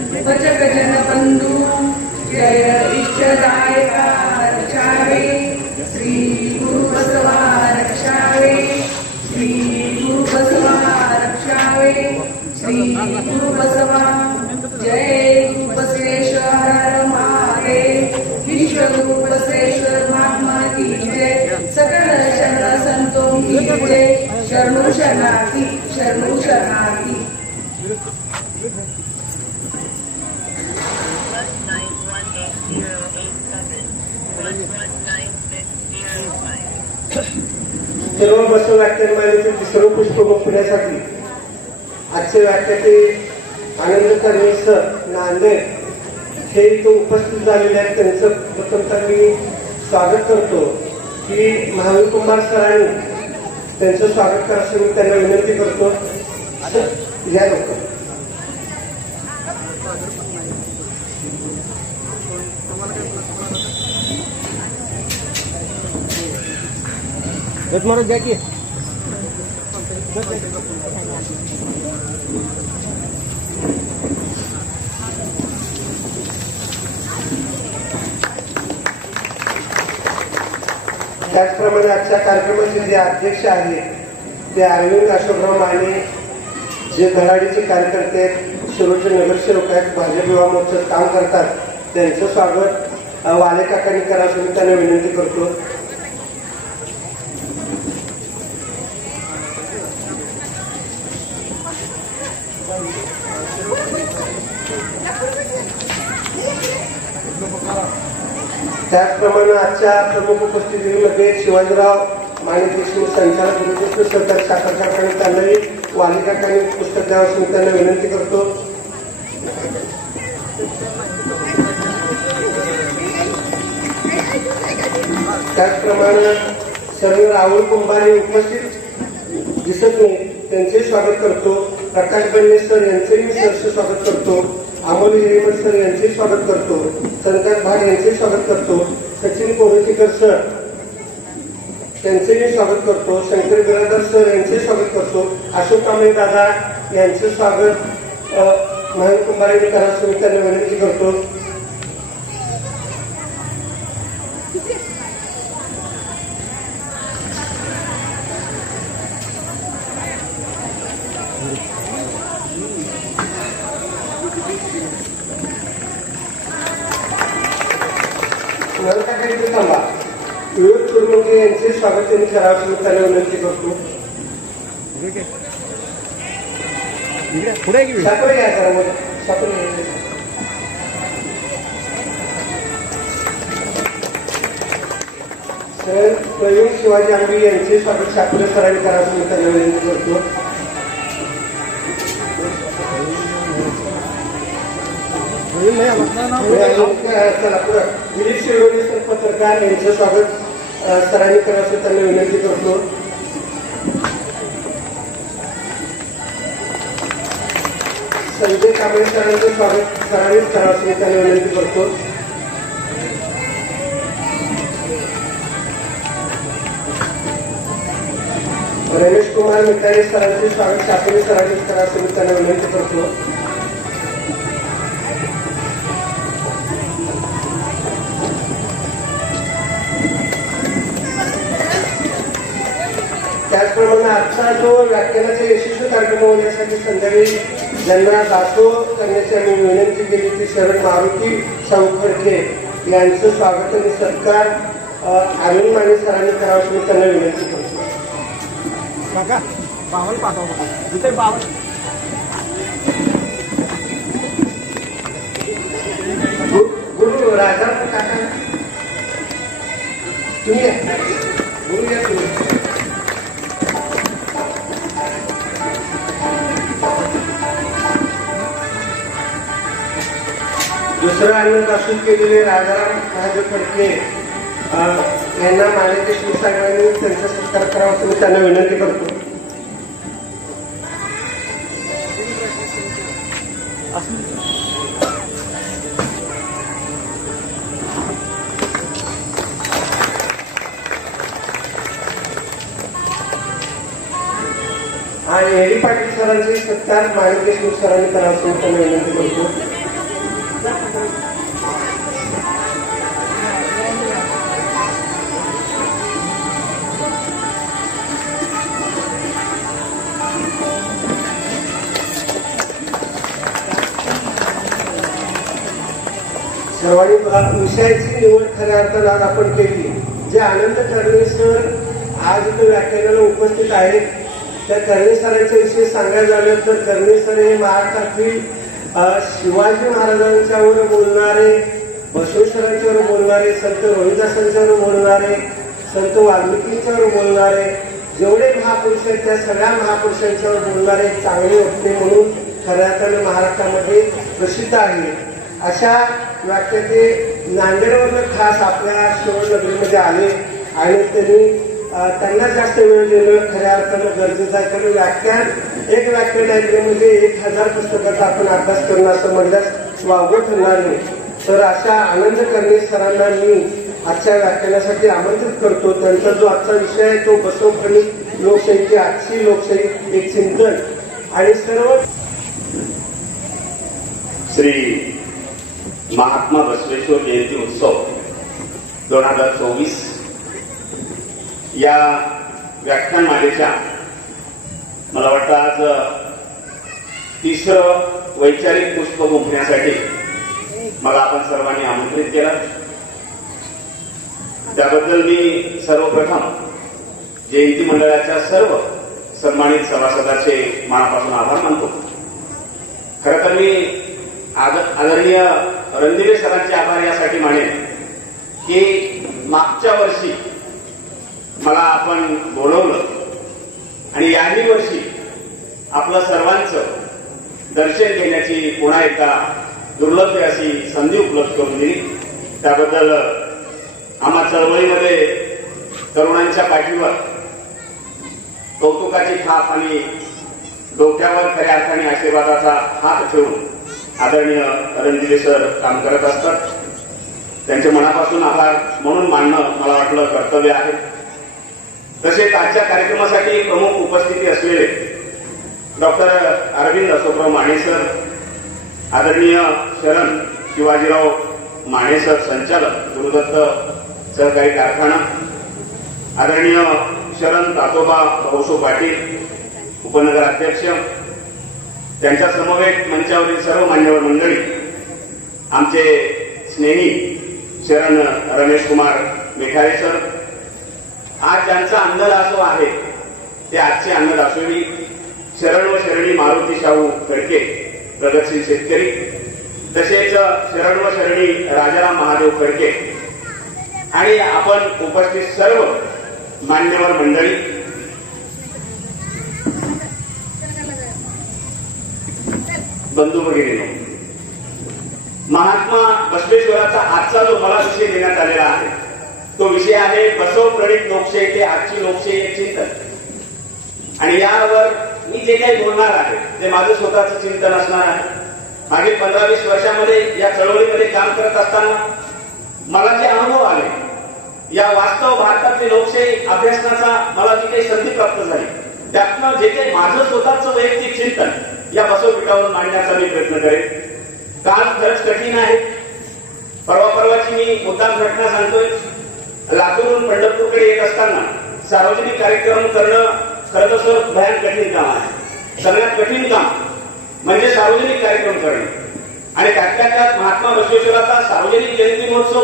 भज गजन बंधू जय इष्टदायका रक्षावे श्री गुरु बसवा रक्षावे श्री गुरु बसवा रक्षावे श्री गुरु बसवा जय गुरु बसवेश्वर महादेव विश्वगुरु बसवेश्वर महात्मा की जय सकल शरण संतों की जय शरणु शरणार्थी शरणु शरणार्थी। सर्व बसव व्याख्यानमालेचे तिसरं पुष्प बघण्यासाठी आजच्या व्याख्याते आनंद कर्णे सर नांदेड हे इथं उपस्थित झालेले आहेत। त्यांचं प्रथमतः मी स्वागत करतो की महावीर कुमार सरांनी त्यांचं स्वागत करायचं मी त्यांना विनंती करतो। या लोक मारो घ्या की त्याचप्रमाणे आजच्या कार्यक्रमाचे जे अध्यक्ष आहेत ते अरविंद अशोकराव माने, जे धडाडीचे कार्यकर्ते आहेत, शिरोचे नगरसेवक आहेत, भाजप युवा मोर्चात काम करतात, त्यांचं स्वागत वाले काकांनी करावं मी त्यांना विनंती करतो। त्याचप्रमाणे आजच्या प्रमुख उपस्थितीमध्ये शिवाजीराव माने देशमुख संचालक गुरुकृष्ण सरकारी साखर कारखाने त्यांनाही वालिकाकांनी पुस्तक द्यावं मी त्यांना विनंती करतो। त्याचप्रमाणे सर्व राहुल कुंभारे उपस्थित दिसत नाही त्यांचे स्वागत करतो। प्रकाश बन्ने सर यांचेही मी सहर्ष स्वागत करतो। अमोल हिरेमठ सर यांचे स्वागत करतो। संकाश भाग यांचे स्वागत करतो। सचिन कोरोचीकर सर त्यांचे मी स्वागत करतो। शंकर बिरादर सर यांचे स्वागत करतो। अशोक कांबळे दादा यांचे स्वागत महावीर कुंभारेंनी करावं मी त्यांना विनंती करतो। विवेक चुरमुंडे यांचे स्वागत त्यांनी करावं मी त्यांना विनंती करतो। साखर घ्या जरा साखर सर प्रवीण शिवाजी आंबी यांचे स्वागत साखरे सरांनी करावं मी त्यांना विनंती करतो। दिलीप शिरोडे सर पत्रकार यांचं स्वागत सरांनी करावं त्यांना विनंती करतो। संजय कांबळे सरांचं स्वागत सरांनीच करावं मी त्यांना विनंती करतो। रमेश कुमार मिठारे सरांचे स्वागत शास्त्री सरांनीच करावं मी त्यांना विनंती करतो। त्याचप्रमाणे आजचा जो व्याख्यानाचा यशस्वी कार्यक्रम होण्यासाठी संध्याकाळी ज्यांना दाखव करण्याची आम्ही विनंती केली ती शरण मारुती सावखडके यांचं स्वागत आणि सत्कार अरविंद माने सरांनी करावं मी त्यांना विनंती करतो। गुरु राजा काका तुम्ही गुरु या तुम्ही दुसरं आनंद असून केलेले राजाराम महादेव फडके यांना मान्यते शिवसाहेबांनी त्यांचा सत्कार करावा असं मी त्यांना विनंती करतो। आणि एडी पाटील सरांचे सत्कार माणिक देशमुख सरांनी करावा असं त्यांना विनंती करतो। सर्वांनी विषयाची निवड खऱ्या अर्थानं आज आपण केली. जे आनंद कर्णे सर आज इथे व्याख्यानाला उपस्थित आहेत, त्या कर्णे सरांच्या विषयी सांगायला झालं तर कर्णे सर हे महाराष्ट्रातील शिवाजी महाराजांच्यावर बोलणारे, बसवेश्वरांच्यावर बोलणारे, संत रोहिदासांच्यावर बोलणारे, संत वाल्मिकींच्यावर बोलणारे, जेवढे महापुरुष आहेत त्या सगळ्या महापुरुषांच्यावर बोलणारे चांगले वक्ते म्हणून खऱ्या अर्थानं महाराष्ट्रामध्ये प्रसिद्ध आहेत. अशा व्याख्याते नांदेडवरून खास आपल्या शिवनगरीमध्ये आले आणि त्यांना जास्त वेळ देणं खऱ्या अर्थानं गरजेचं आहे. कारण एक व्याख्यान ऐकलं म्हणजे 1000 पुस्तकाचा आपण अभ्यास करणं असं म्हणल्यास वावगं ठरणार नाही. तर अशा आनंद कर्णे सरांना मी आजच्या व्याख्यानासाठी आमंत्रित करतो. त्यांचा जो आजचा विषय आहे तो बसवप्रणित लोकशाहीची आजची लोकशाही एक चिंतन आणि सर्व श्री महात्मा बसवेश्वर जयंती उत्सव 2024 या व्याख्यानमालेच्या मला वाटतं आज 3रं वैचारिक पुष्प गुंफण्यासाठी मला आपण सर्वांनी आमंत्रित केलं. त्याबद्दल मी सर्वप्रथम जयंती मंडळाच्या सर्व सन्मानित सभासदांचे मनापासून आभार मानतो. खरं तर मी आदरणीय रणदिवे सरांचे आभार यासाठी मानेन की मागच्या वर्षी मला आपण बोलवलं आणि याही वर्षी आपलं सर्वांचं दर्शन घेण्याची पुन्हा एकदा दुर्लभ अशी संधी उपलब्ध करून दिली. त्याबद्दल आम्हा चळवळीमध्ये तरुणांच्या पाठीवर कौतुकाची थाप आणि डोक्यावर खऱ्या अर्थाने आशीर्वादाचा हात ठेवून आदरणीय रणदिवे सर काम करत असतात. त्यांचे मनापासून आभार म्हणून मानणं मला वाटलं कर्तव्य आहे. तसेच आजच्या कार्यक्रमासाठी प्रमुख उपस्थिती असलेले डॉक्टर अरविंद अशोकराव माने सर, आदरणीय शरण शिवाजीराव माने सर संचालक गुरुदत्त सहकारी कारखाना, आदरणीय शरण तातोबा भाऊसो पाटील उपनगर अध्यक्ष, त्यांच्या समवेत मंचावरील सर्व मान्यवर मंडळी, आमचे स्नेही शरण रमेश कुमार मेघारे सर, आज ज्यांचा अन्नदासोह आहे ते आजचे अन्नदासोही शरण व शरणी मारुती शाहू खडके प्रगतशील शेतकरी, तसेच शरण व शरणी राजाराम महादेव खडके आणि आपण उपस्थित सर्व मान्यवर मंडळी, बंधू भगिनी, महात्मा बसवेश्वराचा आजचा जो मला विषय देण्यात आलेला आहे तो विषय आहे बसव प्रणित लोकशाही ते आजची लोकशाही एक चिंतन. आणि यावर मी जे काही बोलणार आहे ते माझं स्वतःचं चिंतन असणार आहे. मागील 15-20 वर्षामध्ये या चळवळीमध्ये काम करत असताना मला जे अनुभव आले, या वास्तव भारतातली लोकशाही अभ्यासनाचा मला जी काही संधी प्राप्त झाली त्यातनं जे काही माझं स्वतःचं वैयक्तिक चिंतन या बसवपीठावर मांडण्याचा मी प्रयत्न करेन. काल खरंच कठीण आहे. परवाची मी मुद्दाम घटना सांगतोय. लातूरहून पंढरपूरकडे येत असताना सार्वजनिक कार्यक्रम करणं खरं तर भयान कठीण काम आहे. सगळ्यात कठीण काम म्हणजे सार्वजनिक कार्यक्रम करणं. आणि त्यातल्या त्यात महात्मा बसवेश्वराचा सार्वजनिक जयंती महोत्सव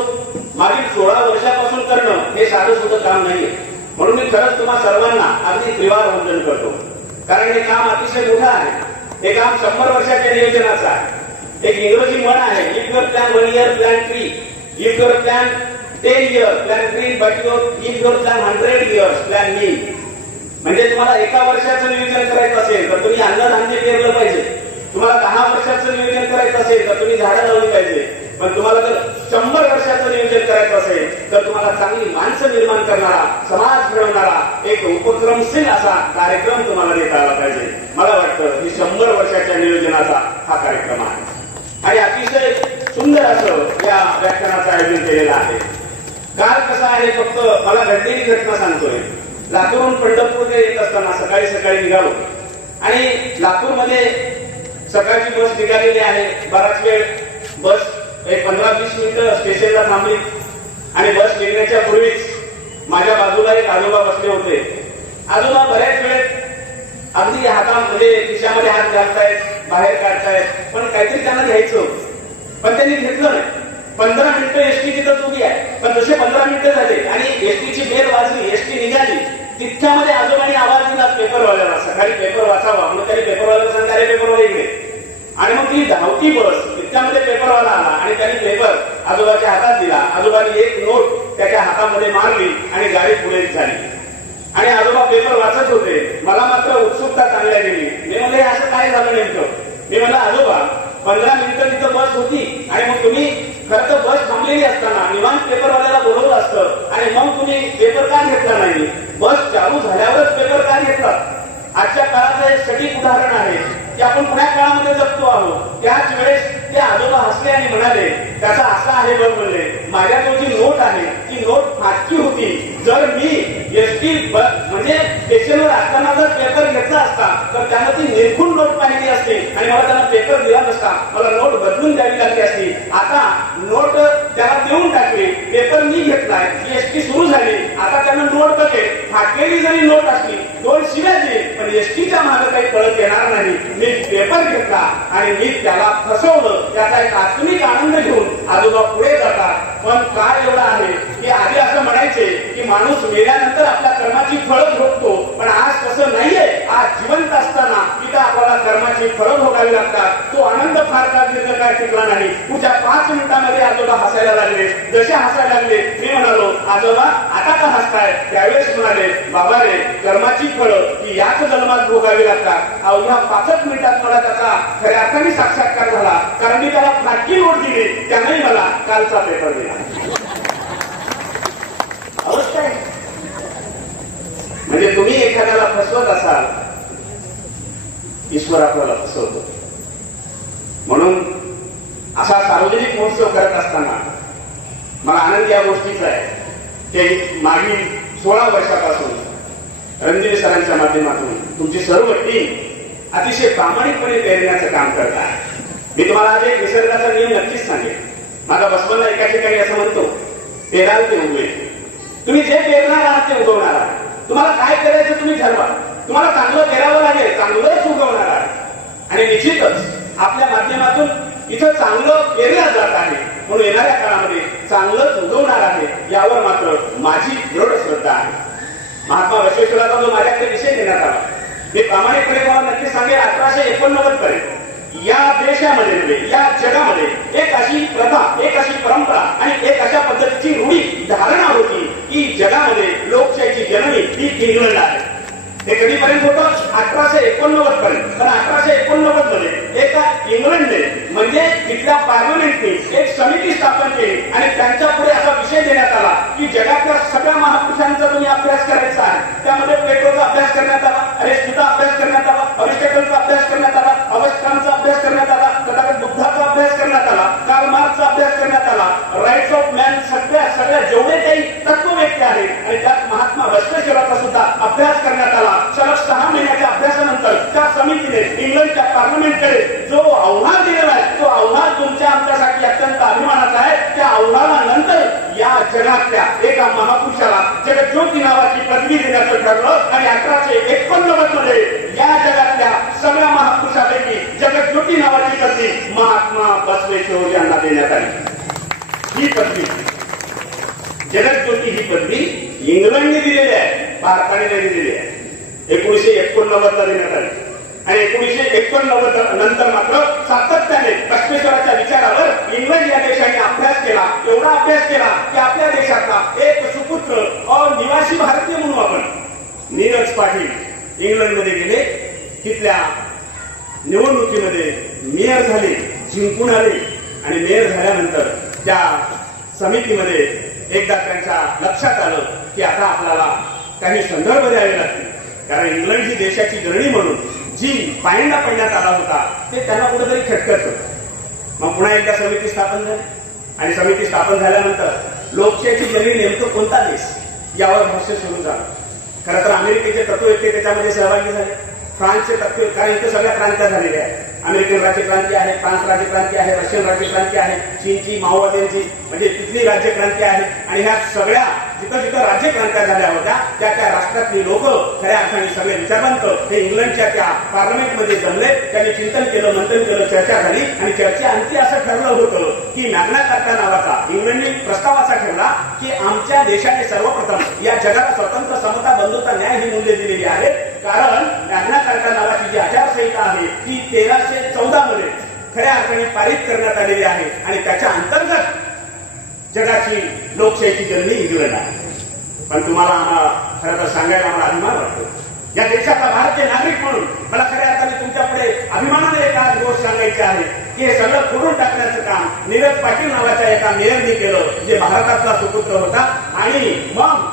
मागील 16 वर्षापासून करणं हे साधं सुद्धा काम नाहीये. म्हणून मी खरंच तुम्हा सर्वांना अगदी त्रिवार वंदन करतो. कारण हे काम अतिशय मोठं आहे. हे काम 100 वर्षाच्या नियोजनाचं आहे. एक इंग्रजी म्हण आहे, if your plan 1 year plan 3, if your plan 10 years plan 3, but if your plan 100 years plan मी. म्हणजे तुम्हाला 1 वर्षाचं नियोजन करायचं असेल तर तुम्ही अन्नधान्य पेरलं पाहिजे. तुम्हाला 10 वर्षाचं नियोजन करायचं असेल तर तुम्ही झाडं लावली पाहिजे. पण तुम्हाला जर 100 वर्षाचं नियोजन करायचं असेल तर तुम्हाला चांगली माणसं निर्माण करणारा, समाज घडवणारा एक उपक्रमशील असा कार्यक्रम तुम्हाला देता आला पाहिजे. मला वाटतं की 100 वर्षाच्या नियोजनाचा हा कार्यक्रम आहे. आणि अतिशय सुंदर असं या व्याख्यानाचं आयोजन केलेलं आहे. काल कसं आहे, फक्त मला घडलेली घटना सांगतोय. लातूरहून पंढरपूरकडे येत असताना सकाळी निघालो आणि लातूरमध्ये सकाळची बस निघालेली आहे. बराच वेळ बस एक 15-20 मिनिटं स्टेशनला थांबली आणि बस निघण्याच्या पूर्वीच माझ्या बाजूला एक आजोबा बसले होते. आजोबा बऱ्याच वेळेत अगदी हातामध्ये खिशामध्ये हात घालतायत, बाहेर काढतायत, पण काहीतरी त्यांना घ्यायचं होतं. पण त्यांनी घेतलं नाही. 15 मिनिटं एसटी तिथं उभी आहे, पण जसे 15 मिनिटं झाले आणि एसटीची बेल वाजली, एसटी निघाली, तितक्यामध्ये आजोबांनी आवाज दिला पेपरवाल्याला, सकाळी पेपर वाचावा म्हणून त्यांनी पेपरवाल्याला सांगितलं, अरे पेपरवाला इकडे. आणि मग ती धावती बस, तितक्यामध्ये पेपरवाला आला आणि त्यांनी पेपर आजोबाच्या हातात दिला. आजोबांनी एक नोट त्याच्या हातामध्ये मारली आणि गाडी पुढे झाली. आणि आजोबा पेपर वाचत होते. मला मात्र उत्सुकता चालल्या गेली. मी म्हणले असं काय झालं नेमकं? मी म्हणलं आजोबा 15 मिनिटं तिथं बस होती आणि मग तुम्ही खरं तर बस थांबलेली असताना निवांत पेपरवाल्याला बोलवलं असतं आणि मग तुम्ही पेपर का घेतला नाही? बस चालू झाल्यावरच पेपर का घेतला? आजच्या काळाचं एक सटीक उदाहरण आहे की आपण पुण्या काळामध्ये जगतो आहोत. त्याच वेळेस ते आजोबा हसले आणि म्हणाले, त्याचा असा आहे बघ, म्हणले माझ्याजवळ जी नोट आहे ती नोट फाटकी होती. जर मी एसटी म्हणजे स्टेशनवर असताना जर पेपर घेतला असता तर त्यानं ती निरखून नोट पाहिली असते आणि मला त्यांना पेपर दिला नसता, मला नोट बदलून द्यावी लागली असती. आता नोट त्याला देऊन टाकली, पेपर मी घेतलाय, एसटी सुरू झाली. आता त्यानं नोट बघे, फाटलेली जरी नोट असली 2 शिव्या देईल, पण एसटीच्या मागे काही कळत येणार नाही. मी पेपर घेतला आणि मी त्याला फसवलं, त्याचा एक आत्मिक आनंद घेऊन आजोबा पुढे जातात. पण काय एवढं आहे की आधी असं म्हणायचे की माणूस मेल्यानंतर आपल्या कर्माची फळं भोगतो, पण आज तसं नाहीये. आज जिवंत असताना तिथं आपल्याला कर्माची फळं भोगावी लागतात. तो आनंद फार काळ दीर्घकाळ टिकला नाही. पुढच्या 5 मिनिटांमध्ये आजोबा हसायला लागले. जसे हसायला लागले मी म्हणालो, आजोबा आता का हसताय? त्यावेळेस म्हणाले, बाबा रे, कर्माची फळं ही याच जन्मात भोगावी लागतात. अवघ्या 5 मिनिटात मला त्याचा खऱ्या अर्थाने साक्षात्कार झाला, कारण मी त्याला फाटकी नोट दिली, त्याने मला कालचा पेपर दिला. अवस्था आहे. म्हणजे तुम्ही एखाद्याला फसवत असाल, ईश्वर आपल्याला फसवतो. म्हणून असा सार्वजनिक महोत्सव करत असताना मला आनंद या गोष्टीचा आहे की मागील 16 वर्षापासून रणजित सरांच्या माध्यमातून तुमची सर्व टीम अतिशय प्रामाणिकपणे पेरण्याचं काम करत आहे. मी तुम्हाला आज एक निसर्गाचा नियम नक्कीच सांगेन. माझा बसवंत एका ठिकाणी असं म्हणतो, पेराल ते उगवेल. तुम्ही जे पेरणार आहात ते उगवणार आहात. तुम्हाला काय करायचं तुम्ही ठरवा. तुम्हाला चांगलं पेरावं लागेल, चांगलंच उगवणार आहे. आणि निश्चितच आपल्या माध्यमातून इथं चांगलं पेरलं जात आहे, म्हणून येणाऱ्या काळामध्ये चांगलंच उगवणार आहे यावर मात्र माझी दृढ श्रद्धा आहे. महात्मा बसवेश्वराचा जो माझ्याकडे विषय देण्यात आला, मी प्रामाणिकपणे तुम्हाला नक्की सांगेन, 1889 पर्यंत या देशामध्ये, या जगामध्ये एक अशी प्रथा, एक अशी परंपरा आणि एक अशा पद्धतीची रूढी धारणा होती की जगामध्ये लोकशाहीची जननी ही इंग्लंड आहे. हे कधीपर्यंत होतं? 1889 पर्यंत. पण 1889 मध्ये एका इंग्लंडने म्हणजे तिथल्या पार्लमेंटने एक समिती स्थापन केली आणि त्यांच्या पुढे असा विषय देण्यात आला की जगातल्या सगळ्या महापुरुषांचा तुम्ही अभ्यास करायचा आहे. त्यामध्ये प्लेटोचा अभ्यास करण्यात आला, अरिस्टोचा अभ्यास करण्यात आला, अरिस्टॉटलचा अभ्यास करण्यात आला, अवस्थांचा अभ्यास करण्यात आला, तथागत बुद्धाचा अभ्यास करण्यात आला, कार्ल मार्क्सचा अभ्यास करण्यात आला, राईट्स ऑफ मॅन, सगळ्या जेवढे काही तत्वव्यक्ती आहेत आणि त्यात महात्मा बसवेश्वराचा सुद्धा अभ्यास करण्यात आला. सलग 6 महिन्याच्या अभ्यासानंतर त्या समितीने इंग्लंडच्या पार्लमेंटकडे जो आव्हान दिलेला आहे, तो आव्हान तुमच्या आमच्यासाठी अत्यंत अभिमानाचा आहे. त्या आव्हानानंतर या जगातल्या एका महापुरुषाला जगज्योती नावाची पदवी देण्याचं ठरलं आणि 1889 मध्ये या जगातल्या सगळ्या महापुरुषापैकी जगज्योती नावाची पदवी महात्मा बसवेश्वर यांना देण्यात आली. ही पदवी जगज्योती, ही पदवी इंग्लंडने दिलेली आहे, भारताने दिलेली आहे. 1989 देण्यात आली आणि 1989 नंतर मात्र सातत्याने बसवेश्वराच्या विचारावर इंग्लंड या देशाने अभ्यास केला. एवढा अभ्यास केला की आपल्या देशाचा एक सुपुत्र निवासी भारतीय म्हणून आपण नीरज पाटील इंग्लंडमध्ये गेले. तिथल्या निवडणुकीमध्ये मेयर झाले, जिंकून आले आणि मेयर झाल्यानंतर त्या समितीमध्ये एकदा त्यांच्या लक्षात आलं की आता आपल्याला काही संदर्भ द्यावे लागतील, कारण इंग्लंड ही देशाची जननी म्हणून जी पायंडा पडण्यात आला होता ते त्यांना कुठेतरी खटकत होतं. मग पुन्हा एकदा समिती स्थापन झाली आणि समिती स्थापन झाल्यानंतर लोकशाहीची जननी नेमकं कोणता देश यावर भाष्य सुरू झालं. खरं तर अमेरिकेचे तत्ववेत्ते त्याच्यामध्ये सहभागी झाले, फ्रान्सचे तत्व, कारण इथे सगळ्या क्रांत्या झालेल्या आहेत अमेरिकन राज्यक्रांती आहे, फ्रान्स राज्यक्रांती आहे, रशियन राज्यक्रांती आहे, चीनची माओवाद्यांची म्हणजे तिथली राज्यक्रांती आहे. आणि ह्या सगळ्या जिथं जिथं राज्यक्रांत्या झाल्या होत्या त्या त्या राष्ट्रातली लोक खऱ्या अर्थाने सगळे विचारवंत हे इंग्लंडच्या त्या पार्लमेंटमध्ये जमले. त्यांनी चिंतन केलं, मंथन केलं, चर्चा झाली आणि चर्चेअंती असं ठरलं होतं की मॅग्ना कार्टा नावाचा इंग्लंडने प्रस्ताव असा ठेवला की आमच्या देशाने सर्वप्रथम या जगाला स्वतंत्र, समता, बंधुता, न्याय ही मूल्य दिलेली आहेत. कारण मॅग्ना कार्टा नावाची जी आचारसंहिता आहे ती 1314 मध्ये खऱ्या अर्थाने पारित करण्यात आलेली आहे आणि त्याच्या अंतर्गत जगाची लोकशाहीची जननी इंग्लंड आहे. पण तुम्हाला आम्हाला खरं तर सांगायला आम्हाला अभिमान वाटतो. या देशाचा भारतीय नागरिक म्हणून मला खऱ्या अर्थाने तुमच्यापुढे अभिमानाने एक आज गोष्ट सांगायची आहे की हे सगळं फोडून टाकण्याचं काम नीरज पाटील नावाच्या एका मेयरनी केलं जे भारतातला सुपुत्र होता. आणि मग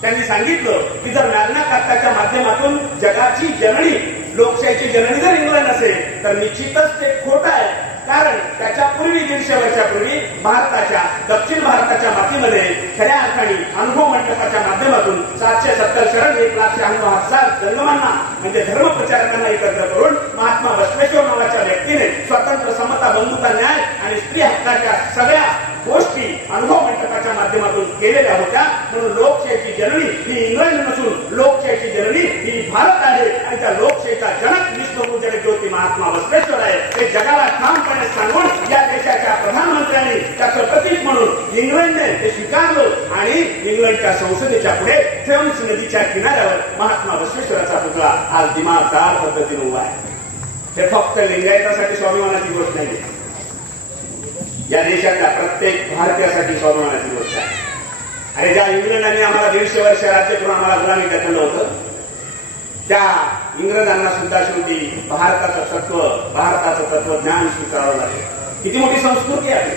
त्यांनी सांगितलं की जर मॅग्ना कार्टाच्या माध्यमातून जगाची जननी, लोकशाहीची जननी जर इंग्लंड असेल तर निश्चितच ते खोटं आहे. कारण त्याच्या पूर्वी 150 वर्षापूर्वी भारताच्या, दक्षिण भारताच्या मातीमध्ये खऱ्या अर्थाने अनुभव मंडपाच्या माध्यमातून 770 शरण 1,96,000 जंगमांना म्हणजे धर्मप्रचारकांना एकत्र करून महात्मा बसवेश्वर नावाच्या व्यक्तीने स्वतंत्र, समता, बंधुता, न्याय आणि स्त्री हक्काच्या सगळ्या गोष्टी अनुभव मंडपाच्या माध्यमातून केलेल्या होत्या. म्हणून लोकशाहीची जननी ही इंग्लंड नसून लोकशाहीची जननी ही भारत आहे आणि त्या लोकशाहीचा जनक विश्वपूजन ज्योती महात्मा बसवेश्वर आहे. हे जगाला ठामपणे सांगून या देशाच्या प्रधानमंत्र्यांनी त्याचं प्रतीक म्हणून इंग्लंडने ते स्वीकारलं आणि इंग्लंडच्या संसदेच्या पुढे थेम्स नदीच्या किनाऱ्यावर महात्मा बसवेश्वराचा पुतळा आज दिमागदार पद्धतीने उभा आहे. हे फक्त लिंगायतासाठी स्वाभिमानाची गोष्ट नाही, या देशातल्या प्रत्येक भारतीयासाठी स्वाभिमानाची गोष्ट आहे. आणि ज्या इंग्लंडाने आम्हाला 150 वर्ष राज्य करून आम्हाला गुलामी टाकलं होतं त्या इंग्रजांना सुद्धा शेवटी भारताचं तत्वज्ञान स्वीकारावं लागेल. किती मोठी संस्कृती आहे,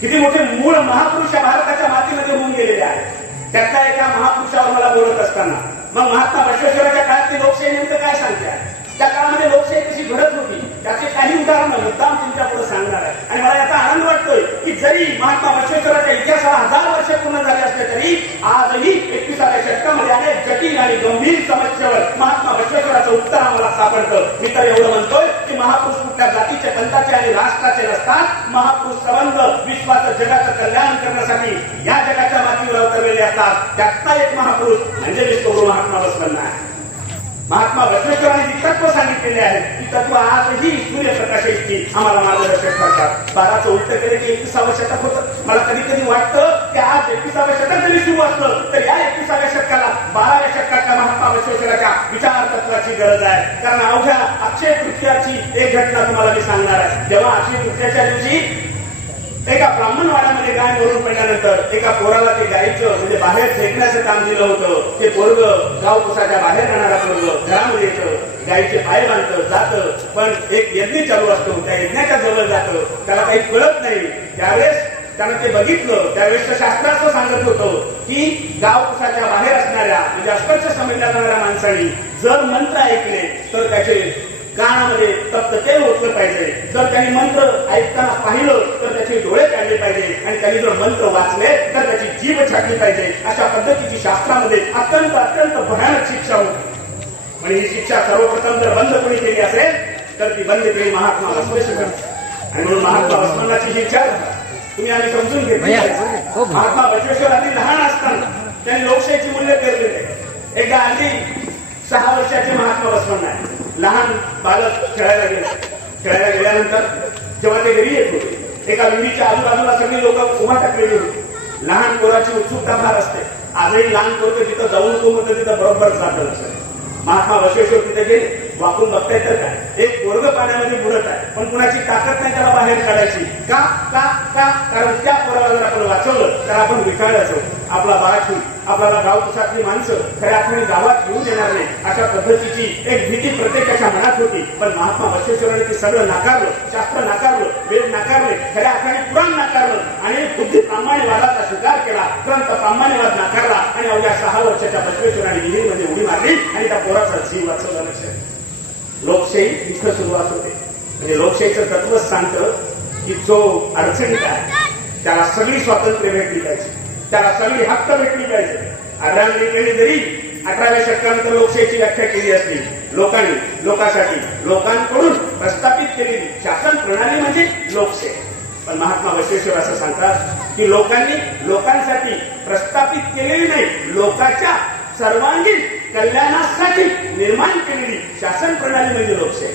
किती मोठे मूळ महापुरुष भारताच्या मातीमध्ये होऊन गेलेले आहेत. त्यातल्या एका महापुरुषावर मला बोलत असताना मग महात्मा बसवेश्वराच्या काळातली लोकशाही नेमकं काय सांगते, त्या काळामध्ये लोकशाही कशी घडत होती त्याचे काही उदाहरणं मुद्दाम तुमच्या पुढे सांगणार आहे. आणि मला याचा आनंद वाटतोय की जरी महात्मा बसवेश्वराच्या इतिहासाला 1000 वर्ष पूर्ण झाले असले तरी आजही 21व्या शतकामध्ये अनेक जटिल आणि गंभीर समस्येवर महात्मा बसवेश्वराचं उत्तर आम्हाला सापडतं. मी तर एवढं म्हणतोय की महापुरुष कुठल्या जातीचे, पंथाचे आणि राष्ट्राचे नसतात. महापुरुष संबंध विश्वाचं, जगाचं कल्याण करण्यासाठी या जगाच्या मातीवर अवतरलेले असतात. त्यातला एक महापुरुष म्हणजे विश्वगुरु महात्मा बसवेश्वर आहे. महात्मा बसवेश्वरांनी जी तत्व सांगितलेले आहेत ती तत्व आजही सूर्यप्रकाशाची आम्हाला मार्गदर्शक करतात. 12चं उलट केलं की 21व्या शतक होतं. मला कधी कधी वाटतं की आज 21व्या शतक जरी सुरू असलं तर या 21व्या शतकाला 12व्या शतकातल्या महात्मा बसवेश्वराच्या विचार तत्वाची गरज आहे. कारण अवघ्या अक्षय तृतीयाची एक घटना तुम्हाला मी सांगणार आहे. जेव्हा अक्षय तृतीयाच्या दिवशी एका ब्राह्मणवाड्यामध्ये गाय मरून पडल्यानंतर एका पोराला ते गायीचं म्हणजे बाहेर फेकण्याचं काम दिलं होतं. ते पोरग गाव कुसाच्या बाहेर राहणारा पोरग घरामध्ये येतं, गायीचे पाय बांधतं, जातं. पण एक यज्ञ चालू असतो, त्या यज्ञाच्या जवळ जातं, त्याला काही कळत नाही. त्यावेळेस त्यानं ते बघितलं. त्यावेळेस शास्त्र असं सांगत होतं की गाव कुसाच्या बाहेर असणाऱ्या म्हणजे अस्पर्श समजल्या जाणाऱ्या माणसांनी जर मंत्र ऐकले तर त्याचे कानामध्ये तप्त तेल ओतलं पाहिजे. जर त्यांनी मंत्र ऐकताना पाहिलं तर त्याचे डोळे काढले पाहिजे आणि त्यांनी जर मंत्र वाचले तर त्याची जीभ छाटली पाहिजे. अशा पद्धतीची शास्त्रामध्ये अत्यंत भयानक शिक्षा होती. म्हणजे ही शिक्षा सर्वप्रथम जर बंद कोणी केली असेल तर ती बंद केली महात्मा बसवेश्वर. आणि म्हणून महात्मा बसवेश्वराची शिक्षा तुम्ही आम्ही समजून घेतली. महात्मा बसवेश्वर आधी लहान असताना त्यांनी लोकशाहीची मूल्य पेरलेले. एकदा आधी 6 वर्षाचे महात्मा बसवेश्वर आहे. लहान बालक खेळायला गेल्यानंतर जेव्हा ते घरी येत होते एका विहिरीच्या आजूबाजूला सगळी लोक उभा टाकलेली होती. लहान पोराची उत्सुकता फार असते. आजही लहान पोरं जिथं जाऊन नको म्हणतं तिथं बरोबर जातं असं. महात्मा बसवेश्वर तिथे गेले. वाकून बघताय तर काय एक पोरग पाण्यामध्ये बुडत आहे पण कुणाची ताकद नाही त्याला बाहेर काढायची. का का का कारण त्या पोराला जर आपण वाचवलं तर आपण विकायचं आपला बाळ होईल. आपल्याला गाव कुसातली माणसं खऱ्या अर्थाने गावात येऊ देणार नाही अशा पद्धतीची एक भीती प्रत्येकाच्या मनात होती. पण महात्मा बसवेश्वरांनी ते सगळं नाकारलं. शास्त्र नाकारलं, वेद नाकारले, खऱ्या अर्थाने पुराण नाकारलं आणि बुद्धी प्रामाण्यवादाचा स्वीकार केला. ग्रंथ प्रामाण्यवाद नाकारला आणि अवघ्या 6 वर्षाच्या बसवेश्वरांनी विहिरीमध्ये उडी मारली आणि त्या पोराचा जीव वाचवला. लक्षात लोकशाही इथं सुरुवात होते. म्हणजे लोकशाहीचं तत्वच सांगतं की जो अडचणीत आहे त्याला सगळी स्वातंत्र्य भेटली पाहिजे, त्याला सगळी हक्क भेटली पाहिजे. अब्राहम लिंकनने जरी 18व्या शतकानंतर लोकशाहीची व्याख्या केली असती लोकांनी, लोकांसाठी, लोकांकडून प्रस्थापित केलेली शासन प्रणाली म्हणजे लोकशाही. पण महात्मा बसवेश्वर असं सांगतात की लोकांनी लोकांसाठी प्रस्थापित केलेली नाही, लोकांच्या सर्वांगीण कल्याणासाठी निर्माण केलेली शासन प्रणाली म्हणजे लोकशाही.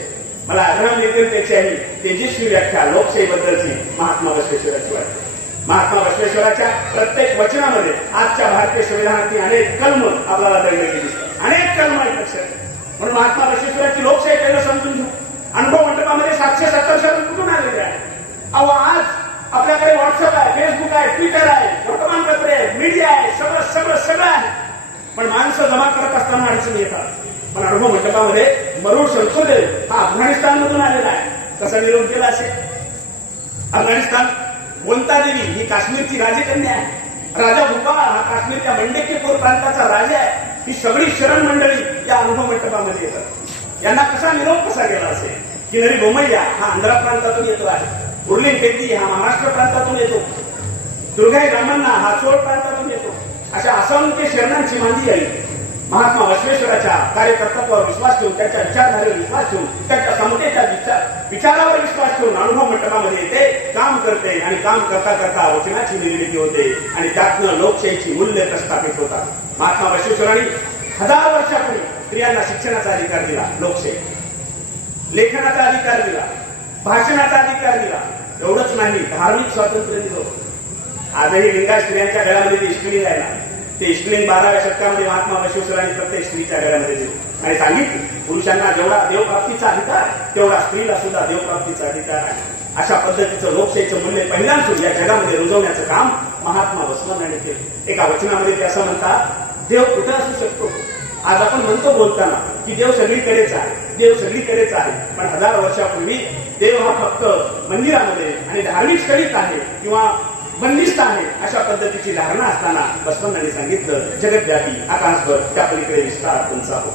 मला अब्राहम लिंकनपेक्षाही तेजस्वी व्याख्या लोकशाहीबद्दलची महात्मा बसवेश्वराची वाटते. महात्मा बसवेश्वराच्या प्रत्येक वचनामध्ये आजच्या भारतीय संविधानातील अनेक कलम आपल्याला दडलेली दिसतात, अनेक कलम आहेत लक्षात. म्हणून महात्मा बसवेश्वराची लोकशाही पहिलं समजून घेऊ. अनुभव मंडपामध्ये 770 शब्द कुठून आलेले आहे? अहो आज आपल्याकडे व्हॉट्सअप आहे, फेसबुक आहे, ट्विटर आहे, वर्तमानपत्रे आहे, मीडिया आहे, सगळं आहे. पण माणसं जमा करत असताना अडचणी येतात. पण अनुभव मंडपामध्ये मरूळ शंखोदेव हा अफगाणिस्तानमधून आलेला आहे. कसा निरोप केला असेल? अफगाणिस्तान वंता देवी ही काश्मीरची राजकन्या आहे. राजा भूपाल हा काश्मीरच्या मंडेकीपूर प्रांताचा राजा आहे. ही सगळी शरण मंडळी या अनुभव मंडपामध्ये येतात. यांना कसा निरोप कसा गेला असेल? किनरी बोमय्या हा आंध्रा प्रांतातून येतो आहे. उर्लिंग पेद्दी हा महाराष्ट्र प्रांतातून येतो. दुर्गाई रामण्णा हा चोळ प्रांतातून येतो. अशा असंख्य शरणांची मांदी आई महात्मा बसवेश्वराच्या कार्यकर्तृत्वावर विश्वास ठेवून, त्याच्या विचारधारेवर विश्वास ठेवून, त्याच्या समतेच्या विचारावर विश्वास ठेवून अनुभव मंडपामध्ये येते, काम करते आणि काम करता करता वचनाची निर्मिती होते आणि त्यातनं लोकशाहीची मूल्य प्रस्थापित होतात. महात्मा बसवेश्वरांनी 1000 वर्षापूर्वी स्त्रियांना शिक्षणाचा अधिकार दिला, लोकशाही, लेखनाचा अधिकार दिला, भाषणाचा अधिकार दिला. एवढंच नाही, धार्मिक स्वातंत्र्य दिलं. आजही लिंगायत स्त्रियांच्या गळ्यामध्ये इस्पिलिंग आहे ना, ते इस्पिलिंग 12व्या शतकामध्ये महात्मा बसवेश्वरांनी प्रत्येक स्त्रीच्या गळ्यामध्ये दिले आणि सांगितले पुरुषांना जेवढा देवप्राप्तीचा अधिकार तेवढा स्त्रीला सुद्धा देवप्राप्तीचा अधिकार आहे. अशा पद्धतीचं लोकशाहीचं मूल्य पहिल्यांदा या जगामध्ये रुजवण्याचं काम महात्मा बसवांनी केलं. एका वचनामध्ये ते असं म्हणतात, देव कुठं असू शकतो? आज आपण म्हणतो बोलताना की देव सगळीकडेच आहे, देव सगळीकडेच आहे. पण 1000 वर्षापूर्वी देव हा फक्त मंदिरामध्ये आणि धार्मिक स्थळीच आहे किंवा बंदिस्त आहे अशा पद्धतीची धारणा असताना बसवण्णांनी सांगितलं, जगद्व्यापी आकाशभर त्या पलीकडे विस्तार तुमचा हो.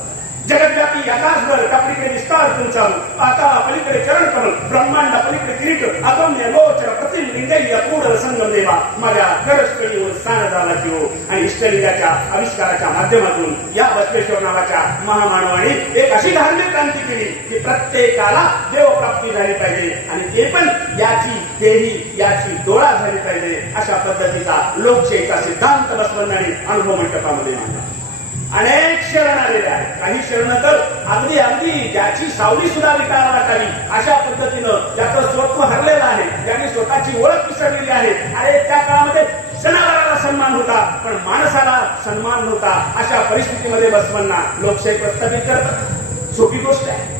जगद्व्यापी आकाशभर त्या पलीकडे विस्तार तुमचा हो. आता पलीकडे चरण कमल, ब्रह्मांड पलीकडे किरीट, अगम्य गोचर प्रतिम लिंगई अपूर्ण संगम देवा माझ्या गरजकडीवर स्थान झाला की हो. आणि इष्टलिंगाच्या आविष्काराच्या माध्यमातून या बसवेश्वर नावाच्या महामानवाने एक अशी धार्मिक क्रांती केली की प्रत्येकाला देवप्राप्ती झाली पाहिजे आणि ते पण याची देही याची डोळा झाली पाहिजे. अशा पद्धतीचा लोकशाहीचा सिद्धांत बसवण्णांनी अनुभव मंडपामध्ये मांडला. अनेक शरण आलेले आहेत. काही शरण तर अगदी ज्याची सावली सुद्धा विकायला वाटावी अशा पद्धतीनं ज्याचं स्वत्व हरलेलं आहे, ज्यांनी स्वतःची ओळख विसरलेली आहे. अरे त्या काळामध्ये सणावाराला सन्मान होता पण माणसाला सन्मान नव्हता. अशा परिस्थितीमध्ये बसवांना लोकशाही प्रस्थापित करतात. सोपी गोष्ट आहे.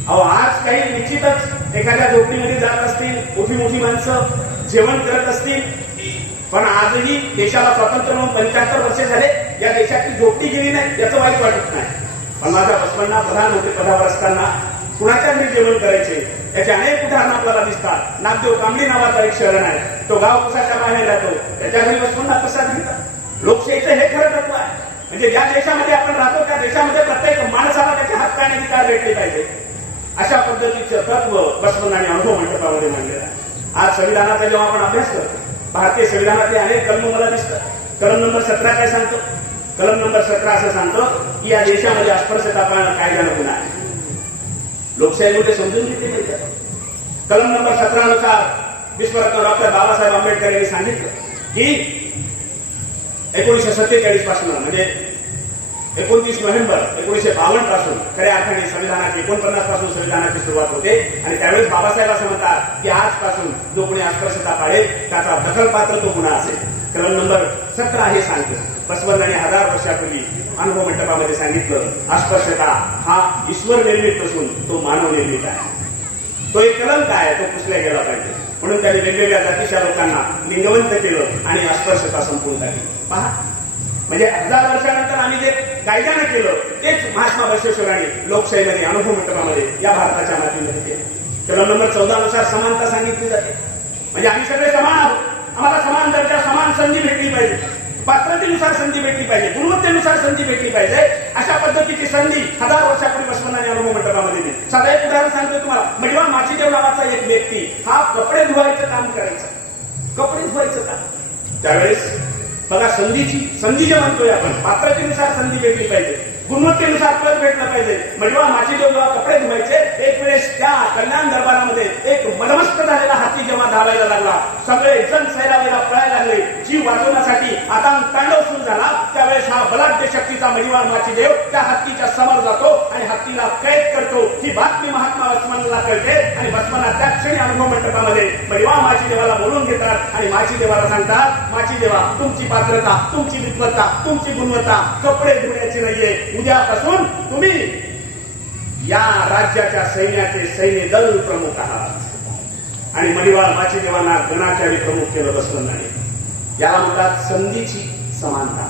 अहो आज काही निश्चितच एखाद्या झोपडीमध्ये जात असतील, मोठी माणसं जेवण करत असतील, पण आजही देशाला स्वातंत्र्य मिळून 75 वर्षे झाले, या देशाची झोपडी गेली नाही याचं वाईट वाटत नाही. पण माझ्या बसवांना प्रधानमंत्री पदावर असताना कुणाच्या घरी जेवण करायचे याचे अनेक उदाहरणं आपल्याला दिसतात. नागदेव कांबळी नावाचा एक शरण आहे, तो गाव कुसाच्या बाहेर राहतो, त्याच्या घरी बसवांना प्रसाद घेतात. लोकशाहीचं हे खरं तत्व आहे. म्हणजे ज्या देशामध्ये आपण राहतो त्या देशामध्ये प्रत्येक माणसाला त्याचे हक्क आणि अधिकार भेटले पाहिजे. अशा पद्धतीचं तत्व बसवण्णांनी अनुभव मंडपामध्ये मांडलेलं आहे. आज संविधानाचा जेव्हा आपण अभ्यास करतो, भारतीय संविधानातले अनेक कलम मला दिसतात. कलम नंबर 17 काय सांगतो? कलम नंबर 17 असं सांगतो की या देशामध्ये अस्पृश्यता पाळणं कायद्यानं गुन्हा आहे. लोकशाही कुठे समजून घेतली पाहिजे. कलम नंबर 17 नुसार विश्वरत्न डॉक्टर बाबासाहेब आंबेडकर यांनी सांगितलं की 1947 पासून म्हणजे 29 नोव्हेंबर 1952 पासून खऱ्या अर्थाने संविधानाची 49 पासून संविधानाची सुरुवात होते आणि त्यावेळेस बाबासाहेब असं म्हणतात की आजपासून जो कोणी अस्पृश्यता पाळेल त्याचा दखलपात्र तो गुन्हा असेल. कलम नंबर 17 हे सांगतो. बसवण्णांनी 1000 वर्षापूर्वी अनुभव मंडपामध्ये सांगितलं, अस्पृश्यता हा ईश्वर निर्मित असून तो मानव निर्मित आहे. तो एक कलंक आहे, तो पुसला गेला पाहिजे. म्हणून त्यांनी वेगवेगळ्या जातीच्या लोकांना लिंगवंत केलं आणि अस्पृश्यता संपून टाकली. पहा, म्हणजे 1000 वर्षानंतर आम्ही जे कायद्यानं केलं तेच महात्मा बसवेश्वरांनी लोकशाहीमध्ये अनुभव मंडपामध्ये या भारताच्या मातीमध्ये केलं. कलम नंबर 14 नुसार समानता सांगितली जाते. म्हणजे आम्ही सगळे समान आहोत, आम्हाला समान दर्जा समान संधी भेटली पाहिजे, पात्रतेनुसार संधी भेटली पाहिजे, गुणवत्तेनुसार संधी भेटली पाहिजे. अशा पद्धतीची संधी 1000 वर्षापूर्वी बसवण्णांनी अनुभव मंडपामध्ये दिली. साधा एक उदाहरण सांगतो तुम्हाला. मडिवा माचीदेव नावाचा एक व्यक्ती हा कपडे धुवायचं काम करायचा. कपडे धुवायचं काम. त्यावेळेस बघा संधी जे म्हणतोय आपण, पात्रतेनुसार संधी भेटली पाहिजे, गुणवत्तेनुसार पद भेटलं पाहिजे. म्हणजे माचीदेव जेव्हा कपडे धुवायचे, एक वेळेस त्या कल्याण दरबारामध्ये एक मदमस्त झालेला हाती जेव्हा धावायला लागला, सगळे जण सैरावेला पळायला लागले, जीव वाचवण्यासाठी आता तांडव सुरू झाला. त्यावेळेस हा बलाढ्य शक्तीचा मणिवार माचीदेव त्या हत्तीच्या समोर जातो आणि हत्तीला कैद करतो. ही बातमी महात्मा बसवनाला कळते आणि बसवना त्या क्षणी अनुभव मंडपामध्ये मणिवार माचीदेवाला बोलून घेतात आणि माचीदेवाला सांगतात, माचीदेवा तुमची पात्रता, तुमची विद्वत्ता, तुमची गुणवत्ता कपडे धुण्याची नाहीये. उद्यापासून तुम्ही या राज्याच्या सैन्याचे सैन्य दल प्रमुख आहात. आणि मणिवार माचीदेवांना गणाचारी प्रमुख केलं बसवनाने. याला म्हणतात संधीची समानता.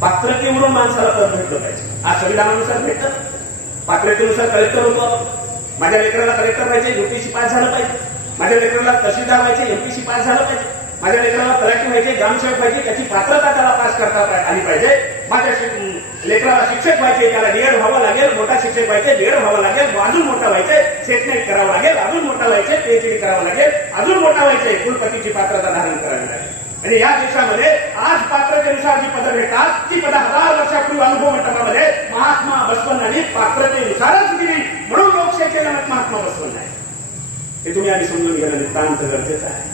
पात्रतेवरून माणसाला पद भेटलं पाहिजे. आज संविधानानुसार भेटतं, पात्रतेनुसार कलेक्टर होतो. माझ्या लेकराला कलेक्टर व्हायचे, युपीएससी पास झालं पाहिजे. माझ्या लेकराला तहसीलदार व्हायचे, एमपीएससी पास झालं पाहिजे. माझ्या लेकराला तलाठी व्हायचे, ग्रामसेवक व्हायचे, त्याची पात्रता त्याला पास करता आली पाहिजे. माझ्या लेकराला शिक्षक व्हायचे, त्याला डीएड व्हावं लागेल, मोठा शिक्षक व्हायचे, डीएड व्हावं लागेल, अजून मोठा व्हायचे, सेटनेट करावं लागेल, अजून मोठा व्हायचे, पीएचडी करावं लागेल, अजून मोठा व्हायचे, कुलपतीची पात्रता धारण करावी लागेल. आणि या देशामध्ये आज पात्रतेनुसार जी पदं भेटतात, ती पदं 1000 वर्षापूर्वी अनुभव मंडपामध्ये महात्मा बसवण्णांनी पात्रतेनुसारच दिली. म्हणून लोकशाहीचे जनक महात्मा बसवण्ण आहे. हे तुम्ही आम्ही समजून घेणं नितांत गरजेचं आहे.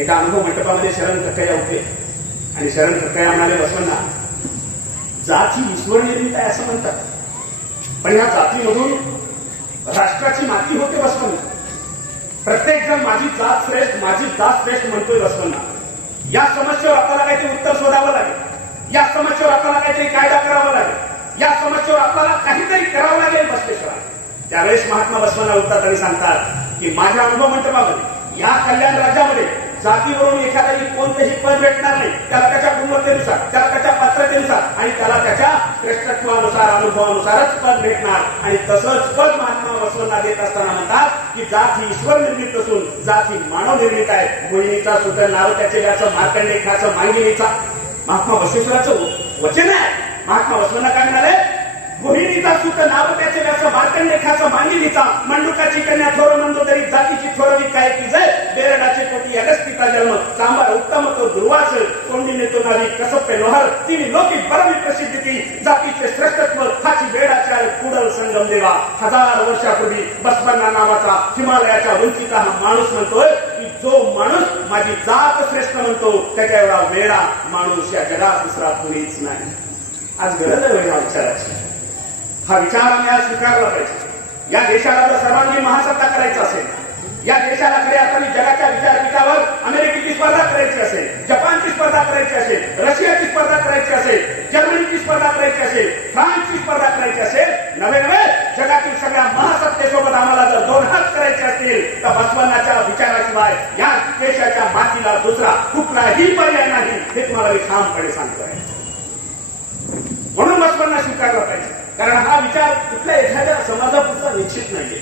एका अनुभव मंडपामध्ये शरण कक्कय्या होते आणि शरण कक्कय्या म्हणाले, बसवण्णा जाती ईश्वर निर्मित आहे असं म्हणतात, पण या जातीमधून राष्ट्राची माती होते बसवण्णा. प्रत्येक जण माझी जात श्रेष्ठ, माझी जात श्रेष्ठ म्हणतोय बसवण्णा. या समस्येवर आपल्याला काहीतरी उत्तर शोधावं लागेल, या समस्येवर आपल्याला काहीतरी कायदा करावा लागेल, या समस्येवर आपल्याला काहीतरी करावं लागेल बसवेश्वरा. त्यावेळेस महात्मा बसवण्णा उठतात आणि सांगतात की माझ्या अनुभव मंडपामध्ये या कल्याण राज्यामध्ये जातीवरून एखाद्याला कोणतेही पद भेटणार नाही. त्याला त्याच्या गुणवत्तेनुसार, त्याला त्याच्या पात्रतेनुसार आणि त्याला त्याच्या श्रेष्ठत्वानुसार, अनुभवानुसारच पद भेटणार. आणि तसंच पद महात्मा बसवण्णा देत असताना म्हणतात की जात ही ईश्वर निर्मित नसून जात ही मानव निर्मित आहे. मोहिनीचा सुत नाव त्याचे व्याचं, मार्कंडेयाचं मांगिनीचा महात्मा बसवेश्वराचं वचन आहे. महात्मा बसवण्णा काय म्हणाले, मोहिनीचा सुत नाव त्याचे व्याचं, मार्कंडेयाचं मांगिनीचा, मंडुकाची कन्या थोर मंदोदरी, जातीची थोरवी काय की जय, बेरडाचे पोटी अगस्तिका जन्म, सांबार उत्तम तो दुर्वास, कोंडिने तो नावी कसप्पे लोहर, तिने लोकी परमी प्रसिद्धी ती, जातीचे श्रेष्ठत्व हाची बेडाचार कुडल संगम देवा. 1000 वर्षापूर्वी बसवण्णा नावाचा हिमालयाच्या उंचीचा हा माणूस म्हणतोय की जो माणूस माझी जात श्रेष्ठ म्हणतो, त्याच्या एवढा वेडा माणूस या जगात दुसरा कुणीच नाही. आज गरज आहे या विचाराची. हा विचार आम्ही आज स्वीकारला पाहिजे. या देशाला जर सर्वांगीण महासत्ता करायचा असेल, या देशाला खऱ्या अर्थाने जगाच्या विचारपीठावर अमेरिकेची स्पर्धा करायची असेल, जपानची स्पर्धा करायची असेल, रशियाची स्पर्धा करायची असेल, जर्मनीची स्पर्धा करायची असेल, फ्रान्सची स्पर्धा करायची असेल, नवे जगातील सगळ्या महासत्तेसोबत आम्हाला जर 2 हात करायचे असतील तर बसवण्णाच्या विचाराशिवाय या देशाच्या मातीला दुसरा कुठलाही पर्याय नाही. हे तुम्हाला मी ठामपणे सांगतोय. म्हणून बसवण्णा स्वीकारला पाहिजे. कारण हा विचार कुठल्या एखाद्या समाजापुरता निश्चित नाहीये.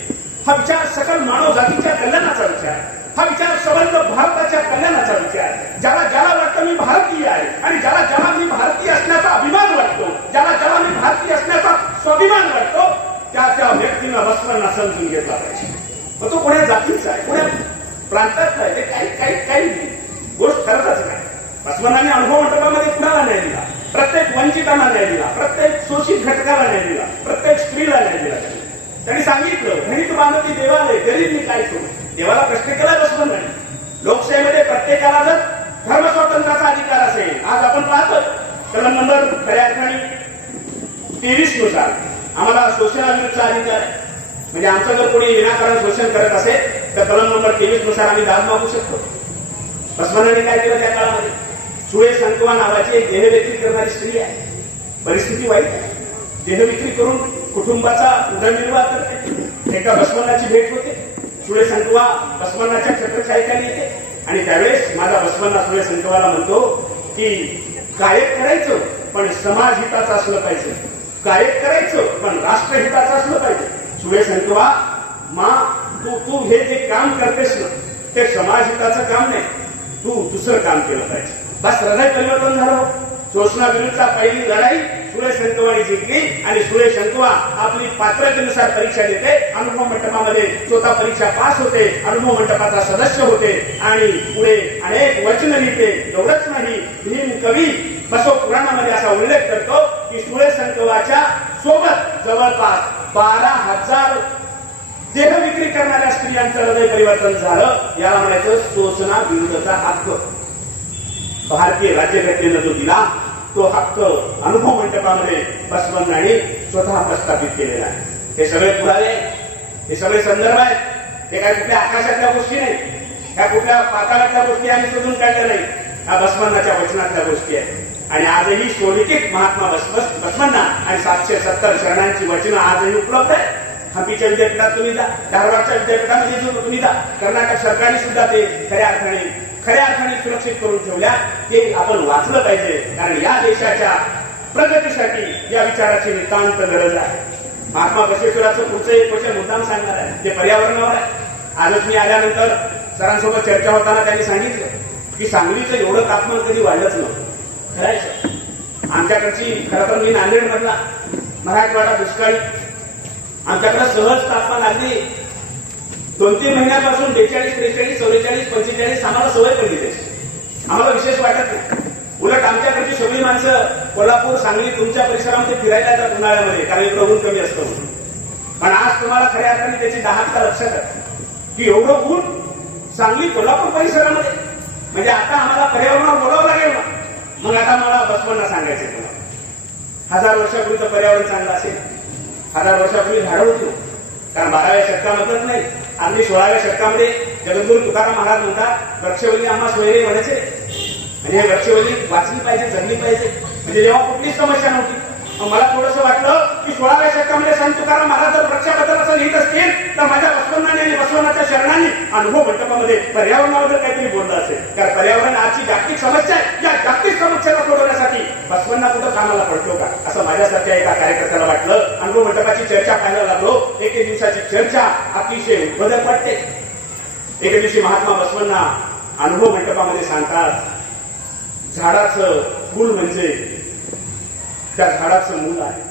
हा विचार सकल मानव जातीच्या कल्याणाचा विचार, हा विचार सबंध भारताच्या कल्याणाचा विचार. ज्याला वाटतं मी भारतीय आहे आणि ज्याला मी भारतीय असण्याचा अभिमान वाटतो, ज्याला मी भारतीय असण्याचा स्वाभिमान वाटतो, त्या व्यक्तीनं बसवण्णा समजून घेतला पाहिजे. मग तो कोण्या जातीचा आहे, कोण्या प्रांतातला आहे, ते काही गोष्ट करतच नाही. बसवण्णांनी अनुभव मंडपामध्ये कुणाला न्याय दिला, प्रत्येक वंचितांना न्याय दिला, प्रत्येक शोषित घटकाला न्याय दिला, प्रत्येक स्त्रीला न्याय दिला. त्यांनी सांगितलं घरी तू बांधती देवालय, गरीब मी काय करू. देवाला प्रश्न केला बसवण्णांनी. लोकशाहीमध्ये प्रत्येकाला जर धर्मस्वातंत्र्याचा अधिकार असेल, आज आपण पाहतो कलम नंबर खऱ्या अर्थाने 23 नुसार आम्हाला शोषणाविरुद्धचा अधिकार आहे. म्हणजे आमचं जर कोणी विनाकारण शोषण करत असेल तर कलम नंबर 23 नुसार आम्ही दाद मागू शकतो. बसवण्णांनी काय केलं त्या काळामध्ये, सुळे संकवा नावाची एक देहविक्री करणारी स्त्री आहे. परिस्थिती वाईट आहे, देहविक्री करून कुटुंबाचा उदरनिर्वाह करते. एका बसवण्णाची भेट होते. सुळे संकवा बसवण्णाच्या छत्रछायेखाली येते आणि त्यावेळेस माझा बसवण्णा सुळे संकवाला म्हणतो की गायक करायचं पण समाज हिताचं असलं पाहिजे, गायक करायचं पण राष्ट्रहिताचं असलं पाहिजे. सुळे संकवा मा तू हे जे काम करतेस ना ते समाज हिताचं काम नाही, तू दुसरं काम केलं पाहिजे. बस हृदय परिवर्तन झालं. शोषणाविरुद्धचा पहिली लढाई सुळे संकवाने जिंकली आणि सुळे संकवा आपली पात्रतेनुसार परीक्षा देते. अनुभव मंडपामध्ये स्वतः परीक्षा पास होते, अनुभव मंडपाचा सदस्य होते आणि पुढे अनेक वचन लिहिते. एवढंच नाही, कवी बसव पुराणामध्ये असा उल्लेख करतो की सुळे संकवाच्या सोबत जवळपास 12,000 देह विक्री करणाऱ्या स्त्रियांचं हृदय परिवर्तन झालं. याला म्हणायचं शोषणा विरुद्धचा हक्क. भारतीय राज्यघटनेनं जो दिला तो हक्क अनुभव मंडपामध्ये बसवण्णांनी स्वतः प्रस्थापित केलेला आहे. हे सगळे पुरावे, हे सगळे संदर्भ आहेत. हे काय कुठल्या आकाशातल्या गोष्टी नाही, ह्या कुठल्या पाताळातल्या गोष्टी आम्ही शोधून काढल्या नाही. ह्या बसवण्णाच्या वचनातल्या गोष्टी आहेत. आणि आजही सोलिकित महात्मा बसवण्णा आणि 770 शरणांची वचनं आजही उपलब्ध आहेत. हंपीच्या विद्यापीठात तुम्ही जा, धारवाडच्या विद्यापीठामध्ये तुम्ही जा. कर्नाटक सरकारने सुद्धा ते खऱ्या अर्थाने सुरक्षित करून ठेवल्या. ते आपण वाचलं पाहिजे, कारण या देशाच्या प्रगतीसाठी या विचाराची नितांत गरज आहे. महात्मा बसवेश्वराचं पुढचं एक वचन मुद्दाम सांगणार आहे, ते पर्यावरणावर आहे. आजच मी आल्यानंतर सरांसोबत चर्चा होताना त्यांनी सांगितलं की सांगलीचं एवढं तापमान कधी वाढलंच नव्हतं. खरंय आमच्याकडची, खरं तर मी नांदेड मधला, मराठवाडा दुष्काळी, आमच्याकडे सहज तापमान अगदी 2-3 महिन्यापासून 42, 43, 44, 45 आम्हाला सवय पडली त्याची. आम्हाला विशेष वाटत नाही. उलट आमच्याकडची सगळी माणसं कोल्हापूर, सांगली तुमच्या परिसरामध्ये फिरायला येतात उन्हाळ्यामध्ये, कारण इकडं ऊन कमी असतं. पण आज तुम्हाला खऱ्या अर्थाने त्याची दाहकता लक्षात आहे की एवढं ऊन सांगली कोल्हापूर परिसरामध्ये. म्हणजे आता आम्हाला पर्यावरणावर बोलावं लागेल ना. मग आता मला बसवण्णा सांगायचे तुम्हाला. 1000 वर्षापूर्वीचं पर्यावरण चांगलं असेल. 1000 वर्षापूर्वी झाडं होती, कारण 12व्या शतकामधलंच नाही, अगदी 16व्या शतकामध्ये जगद्गुरू तुकाराम महाराज म्हणतात वृक्षवल्ली आम्हा सोयरे म्हणायचे. आणि हे वृक्षवल्ली वाचली पाहिजे, जगली पाहिजे. म्हणजे जेव्हा कुठलीच समस्या नव्हती. मला थोडंसं वाटलं की 16व्या शतकामध्ये संत तुकाराम महाराज जर वृक्षाबद्दल असं लिहित असतील तर माझ्या बसवण्णाने आणि बसवण्णाच्या शरणांनी अनुभव मंडपामध्ये पर्यावरणाबद्दल काहीतरी बोललं असेल. कारण पर्यावरण आजची जागतिक समस्या आहे. या जागतिक समस्येला सोडवण्यासाठी बसवण्णा कुठं कामाला पडतो का, असं माझ्यासारख्या एका कार्यकर्त्याला वाटलं. अनुभव मंडपाची चर्चा पाहायला लागलो. एके दिवसाची चर्चा अतिशय बदल वाटते. एके दिवशी महात्मा बसवण्णा अनुभव मंडपामध्ये सांगतात झाडाचं फूल म्हणजे त्या झाडाचं मूल आहे.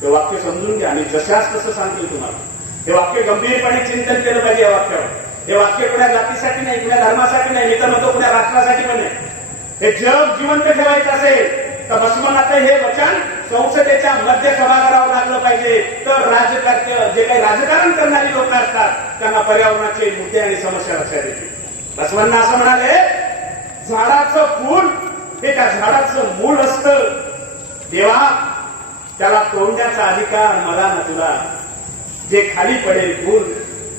हे वाक्य समजून घ्या आणि जशाच तसं सांगतोय तुम्हाला. हे वाक्य गंभीरपणे चिंतन केलं पाहिजे या वाक्यावर. हे वाक्य कुण्या जातीसाठी नाही, कुण्या धर्मासाठी नाही, मी तर म्हणतो कुण्या राष्ट्रासाठी पण नाही. हे जग जिवंत ठेवायचं असेल तर बसवण्णाचं हे वचन संसदेच्या मध्य सभागृहावर लागलं पाहिजे. तर राजकारते जे काही राजकारण करणारी लोक असतात त्यांना पर्यावरणाचे मुद्दे आणि समस्या लक्षात येतील. बसवण्णा असं म्हणाले झाडाचं फूल हे त्या झाडाचं मूळ असतं. देवा त्याला तोडण्याचा अधिकार मला ना तुला. जे खाली पडेल फूल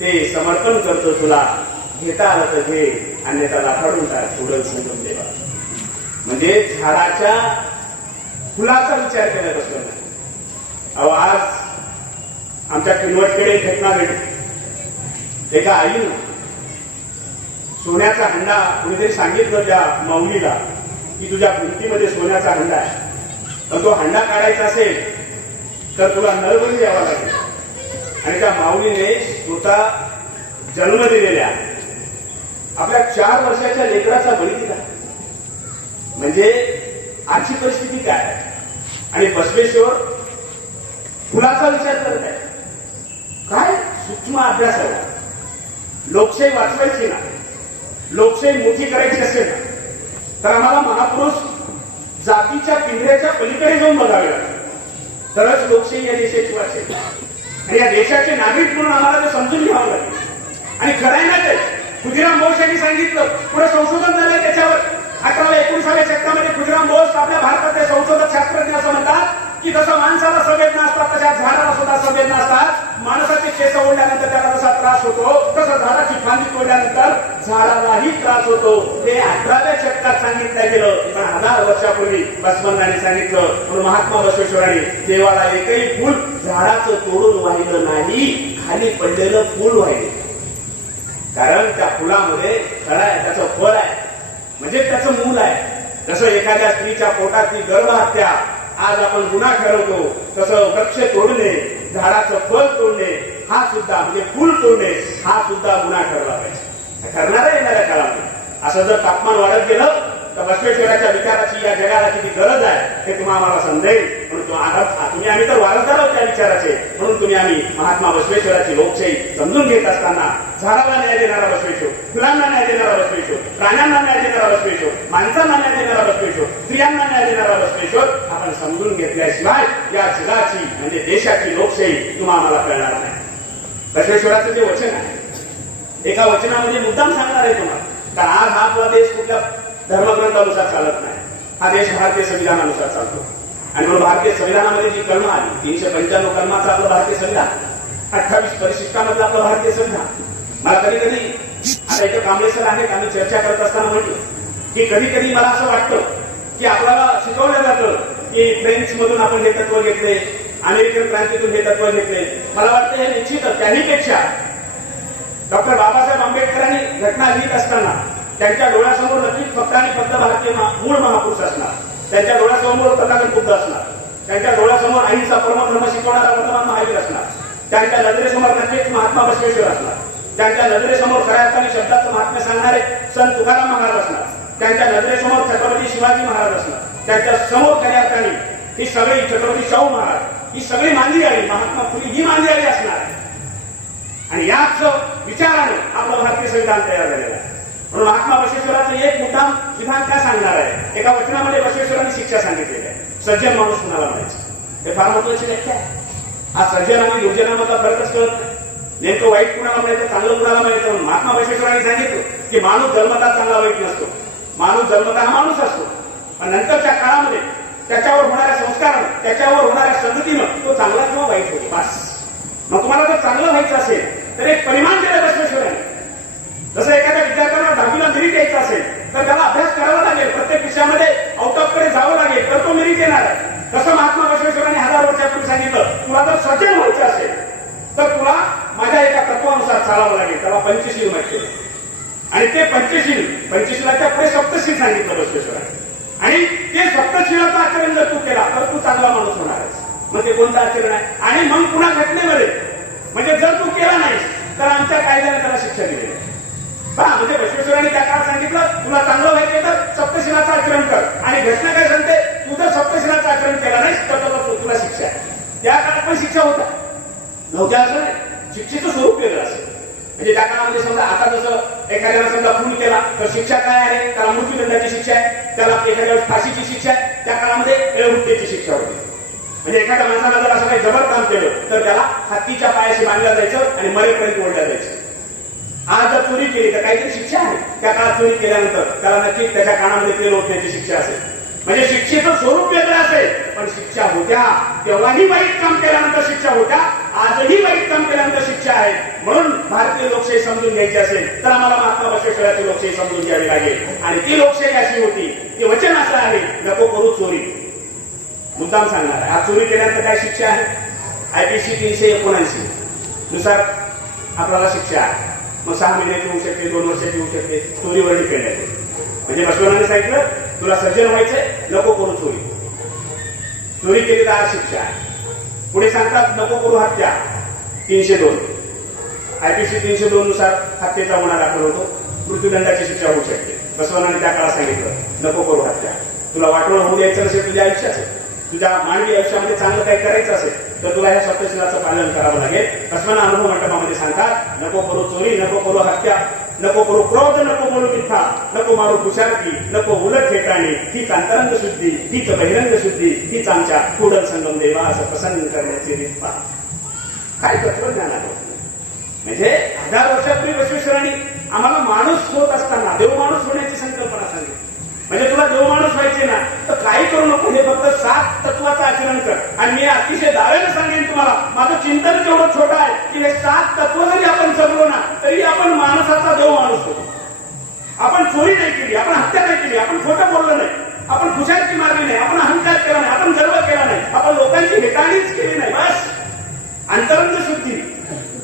ते समर्पण करतो तुला. घेता आलं तर घे, अन्यथा लाथाडून टाक, पुढं सोडून देवा. म्हणजे झाडाच्या फुलाचा विचार केला बसला. अहो आज आमच्या किनवटकडे एक घटना घडली. एका आईनं सोन्याचा हंडा, कुणीतरी सांगितलं त्या माऊलीला की तुझ्या भिंतीमध्ये सोन्याचा हंडा आहे, पण तो हंडा काढायचा असेल तर तुला नळवून द्यावा लागेल. आणि त्या माऊलीने स्वतः जन्म दिलेल्या आपल्या 4 वर्षाच्या लेकराचा बळी दिला. म्हणजे आजची परिस्थिती काय. आणि बसवेश्वर फुलाचा विचार करत आहे. काय सूक्ष्म अभ्यास आहे. लोकशाही वाचवायची ना, लोकशाही मोठी करायची असेल ना तर आम्हाला महापुरुष जातीच्या पिंजऱ्याच्या पलीकडे जाऊन बघावे लागेल. तरच लोकशाही या देशाची वाचेल. आणि या देशाचे नागरिक म्हणून आम्हाला ते समजून घ्यावं लागेल. आणि खरंय ना ते खुदिराम बोस यांनी सांगितलं, पुढे संशोधन झालंय त्याच्यावर. 18व्या 19व्या शतकामध्ये खुदिराम बोस आपल्या भारतातले संशोधक शास्त्रज्ञ असं म्हणतात की जसं माणसाला संवेदना असतात तशा झाडाला सुद्धा संवेदना असतात. माणसाचे केस ओढल्यानंतर त्याला जसा त्रास होतो तसं झाडाची फांदी तोडल्यानंतर झाडालाही त्रास होतो. हे 18व्या शतकात सांगितलं गेलं. पण 1000 वर्षापूर्वी बसवण्णांनी सांगितलं. म्हणून महात्मा बसवेश्वरांनी देवाला एकही फूल झाडाचं तोडून वाहिलं नाही, खाली पडलेलं फूल वाहिले. कारण त्या फुलामध्ये खरं आहे, त्याचं फळ आहे, म्हणजे त्याचं मूल आहे. जसं एखाद्या स्त्रीच्या पोटातली गर्भहत्या आज आपण गुन्हा ठरवतो, तसं वृक्ष तोडणे, झाडाचं फळ तोडणे हा सुद्धा, म्हणजे फूल तोडणे हा सुद्धा गुन्हा ठरला पाहिजे. ठरणार येणाऱ्या काळामध्ये. असं जर तापमान वाढत गेलं तर बसवेश्वराच्या विचाराची या जगाला किती गरज आहे हे तुम्हाला आम्हाला समजेल. म्हणून तुम्ही आम्ही तर वारसदार आहोत त्या विचाराचे. म्हणून तुम्ही आम्ही महात्मा बसवेश्वराची लोकशाही समजून घेत असताना झाडाला न्याय देणारा बसवेश्वर, फुलांना न्याय देणारा बसवेश्वर, प्राण्यांना न्याय देणारा बसवेश्वर, माणसांना न्याय देणारा बसवेश्वर, घेतल्याशिवाय या जगाची म्हणजे देशाची लोकशाही तुम्हाला आम्हाला कळणार नाही. बसवेश्वराचं जे वचन आहे एका वचनामध्ये मुद्दाम सांगणार आहे तुम्हाला, कारण आज हा आपला देश कुठल्या धर्मग्रंथानुसार चालत नाही. हा देश भारतीय संविधानानुसार चालतो आणि म्हणून भारतीय संविधानामध्ये जी कलमं आली 395 कलमाचं आपलं भारतीय संविधान, 28 परिशिष्टामधलं आपलं भारतीय संविधान. मला कधी कधी आता इथे कांबळे सर आहेत, आम्ही चर्चा करत असताना म्हटलं की कधी कधी मला असं वाटतं की आपल्याला शिकवलं जातं की फ्रेंच मधून आपण हे तत्व घेतले, अमेरिकन क्रांतीतून हे तत्व घेतले. मला वाटतं हे निश्चितच त्याहीपेक्षा डॉक्टर बाबासाहेब आंबेडकरांनी घटना लिहित असताना त्यांच्या डोळ्यासमोर नक्कीच फक्त आणि फक्त भारतीय मूळ महापुरुष असणार, त्यांच्या डोळ्यासमोर तथागत बुद्ध असणार, त्यांच्या डोळ्यासमोर अहिंसा परमधर्म शिकवणारा वर्तमान महावीर असणार, त्यांच्या नजरेसमोर नक्कीच महात्मा बसवेश्वर असणार, त्यांच्या नजरेसमोर खऱ्या अर्थाने शब्दाचं महात्म्य सांगणारे संत तुकाराम महाराज असणार, त्यांच्या नजरेसमोर छत्रपती शिवाजी महाराज असणार, त्यांच्या समोर खऱ्या अर्थाने ही सगळी छत्रपती शाहू महाराज ही सगळी मानली आली, महात्मा फुले ही मानली आली असणार. आणि याच विचाराने आपलं भारतीय संविधान तयार झालेलं आहे. म्हणून महात्मा बसवेश्वराचं एक मुद्दाम विधान काय सांगणार आहे, एका वचनामध्ये बसवेश्वरांनी शिक्षा सांगितलेली आहे, सज्जन माणूस कुणाला म्हणायचं. हे फार महत्वाची व्याख्या आहे. हा सज्जन आणि दुर्जनामधला फरकच कळत नाही, नेमकं वाईट कुणाला म्हणायचं चांगलं कुणाला म्हणायचं. म्हणून महात्मा बसवेश्वरांनी सांगितलं की माणूस जन्मता चांगला वाईट नसतो, माणूस जन्मता हा माणूस असतो, पण नंतरच्या काळामध्ये त्याच्यावर होणाऱ्या संस्कारानं त्याच्यावर होणाऱ्या संगतीनं तो चांगला किंवा वाईट होतो. बस. मग तुम्हाला जर चांगलं व्हायचं असेल तर एक परिमाण दिलं बसवेश्वरांनी. जसं एखाद्या विद्यार्थ्याला 10वीला मेरिट यायचं असेल तर त्याला अभ्यास करावा लागेल, प्रत्येक विषयामध्ये आउटऑफकडे जावं लागेल तर तो मेरिट येणार आहे. तसं महात्मा बसवेश्वरांनी 1000 वर्षापूर्वी सांगितलं तुला जर सज्जन व्हायचं असेल तर तुला माझ्या एका तत्वानुसार चालावं लागेल, त्याला पंचशील म्हटले. आणि ते पंचशीलाच्या पुढे सप्तशील सांगितलं बसवेश्वरांनी. आणि ते सप्तशीलाचं आचरण जर तू केला तर तू चांगला माणूस होणार आहेस. मग ते कोणतं आचरण आहे, आणि मग पुन्हा घटनेमध्ये म्हणजे जर तू केला नाहीस तर आमच्या कायद्याने त्याला शिक्षा दिली आहे. म्हणजे बसवेश्वरांनी त्या काळात सांगितलं तुला चांगलं व्हायचं तर सप्तशिलाचं आचरण कर, आणि घटना काय सांगते तू जर सप्तशिलाचं आचरण केला नाहीस तर तुला शिक्षा आहे. त्या काळात पण शिक्षा होता नव्हत्या असं नाही, शिक्षेचं स्वरूप वेगळं असेल. म्हणजे त्या काळामध्ये समजा आता जसं एखाद्याला समजा खून केला तर शिक्षा काय आहे, त्याला मृत्यूदंडाची शिक्षा आहे, त्याला एखाद्या फाशीची शिक्षा आहे. त्या काळामध्ये एळमुक्तीची शिक्षा होती. म्हणजे एखाद्या माणसाला जर असं काही जबर काम केलं तर त्याला हत्तीच्या पायाशी बांधलं जायचं आणि मरेपर्यंत ओढलं जायचं. आज जर चोरी केली तर काहीतरी शिक्षा आहे. त्या काळात चोरी केल्यानंतर त्याला नक्कीच त्याच्या कानामध्ये तेल ओतण्याची शिक्षा असेल. म्हणजे शिक्षेचं स्वरूप वेगळं असेल पण शिक्षा होत्या. तेव्हाही वाईट काम केल्यानंतर शिक्षा होत्या, आजही वाईट काम केल्यानंतर शिक्षा आहे. म्हणून भारतीय लोकशाही समजून घ्यायची असेल तर आम्हाला महात्मा बसवेश्वराची लोकशाही समजून घ्यावी लागेल. आणि ती लोकशाही अशी होती, ते वचन असं आहे नको करू चोरी. मुद्दाम सांगणार आहे, आज चोरी केल्यानंतर काय शिक्षा आहे, IPC 379 नुसार आपल्याला शिक्षा आहे. मग 6 महिन्याची होऊ शकते, 2 वर्षाची होऊ शकते, चोरीवर डिपेंड आहे. म्हणजे बसवणाने सांगितलं तुला सज्जन व्हायचंय नको करू चोरी, चोरी केली तर आज शिक्षा आहे. पुढे सांगतात नको करू हत्या 302, IPC 302 नुसार हत्येचा गुन्हा दाखल होतो, मृत्यूदंडाची शिक्षा होऊ शकते. बसवणाने त्या काळात सांगितलं नको करू हत्या. तुला वाटोळ होऊ द्यायचं नसेल तुझ्या आयुष्याचं, तुझ्या मानवी आयुष्यामध्ये चांगलं काही करायचं असेल तर तुला ह्या सप्तशिलाचं पालन करावं लागेल. बसवना अनुभव मंडपामध्ये सांगतात नको करू चोरी, नको करू हत्या, नको करू क्रोध, नको बोलू मिथ्या, नको मारू कुशारकी, नको उलट ठेकाणी, हीच अंतरंग शुद्धी, हीच बहिरंग शुद्धी, हीच आमच्या कुडल संगम देवा असं प्रसन्न करण्याची रीत पहा. काय तत्वज्ञान आहे. म्हणजे 1000 वर्षापूर्वी बसवेश्वरांनी आम्हाला माणूस होत असताना देव माणूस होण्याची संकल्पना सांगितली. म्हणजे तुला देव माणूस व्हायचे ना तर काही करू नको, हे फक्त 7 तत्वाचं आचरण कर. आणि मी अतिशय दाव्याने सांगेन तुम्हाला, माझं चिंतन तेवढं छोटं आहे की हे 7 तत्व जरी आपण जगलो ना तरी आपण माणसाचा देव माणूस होतो. आपण चोरी नाही केली, आपण हत्या नाही केली, आपण खोटं बोललो नाही, आपण खुशालकी मारली नाही, आपण अहंकार केला नाही, आपण गर्व केला नाही, आपण लोकांची हेटाळीच केली नाही. बस अंतरंग शुद्धी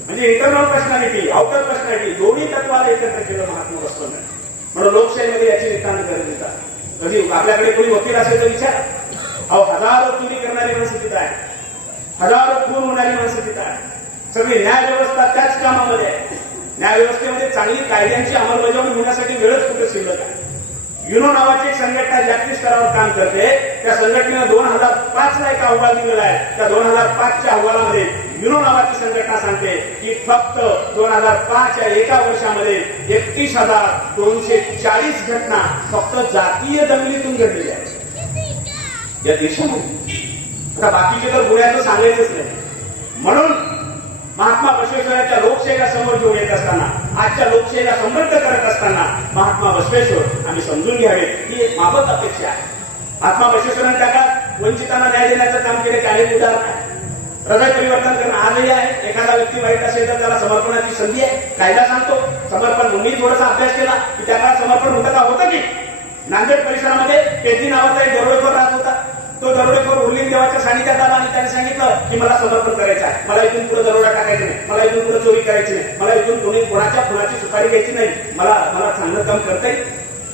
म्हणजे इंटरनल पर्सनॅलिटी, आउटर पर्सनॅलिटी दोन्ही तत्वाला एकत्र केलं महात्मा बसवणार. म्हणून लोकशाहीमध्ये याची नितांत गरज येतात. कधी आपल्याकडे कोणी वकील असेल तर विचार, अहो हजारो चोरी करणारी माणसं तिथं आहे, हजारो खून होणारी माणसं तिथं आहे. सगळी न्याय व्यवस्था त्याच कामामध्ये आहे. न्याय व्यवस्थेमध्ये चांगली कायद्यांची अंमलबजावणी होण्यासाठी वेळच कुठे शिल्लक आहे. युनो नावाची एक संघटना जागतिक स्तरावर काम करते. त्या संघटनेनं 2005ला एक अहवाल दिलेला आहे. त्या 2005च्या अहवालामध्ये युनो नावाची संघटना सांगते की फक्त 2005 या एका वर्षामध्ये 31,240 घटना फक्त जातीय दंगलीतून घडलेल्या आहेत या देशामध्ये. आता बाकीचे तर गुन्ह्याचं सांगायचंच नाही. म्हणून महात्मा बसवेश्वरांच्या लोकशाहीला समोर घेऊन येत असताना, आजच्या लोकशाहीला समृद्ध करत असताना महात्मा बसवेश्वर आम्ही समजून घ्यावे ही एक माफक अपेक्षा आहे. महात्मा बसवेश्वरांच्या काळात वंचितांना न्याय देण्याचं काम केल्याचे अनेक उदाहरण आहे. हृदय परिवर्तन करणं आजही आहे. एखादा व्यक्ती वाईट असेल तर त्याला समर्पणाची संधी आहे. कायदा सांगतो समर्पण. मी थोडासा अभ्यास केला की त्या काळात समर्पण होतं का? होतं की नांदेड परिसरामध्ये पेटी नावाचा एक दरोडेखोर राहत होता. तो दरोडेखोर उर्लिंग देवाच्या सानिध्यात आला आणि त्याने सांगितलं की मला समर्पण करायचं आहे, मला इथून पुढे दरोडा टाकायचा नाही, मला इथून पुढे चोरी करायची नाही, मला इथून कोणाच्या खुनाची सुपारी घ्यायची नाही, मला चांगलं काम करता येईल.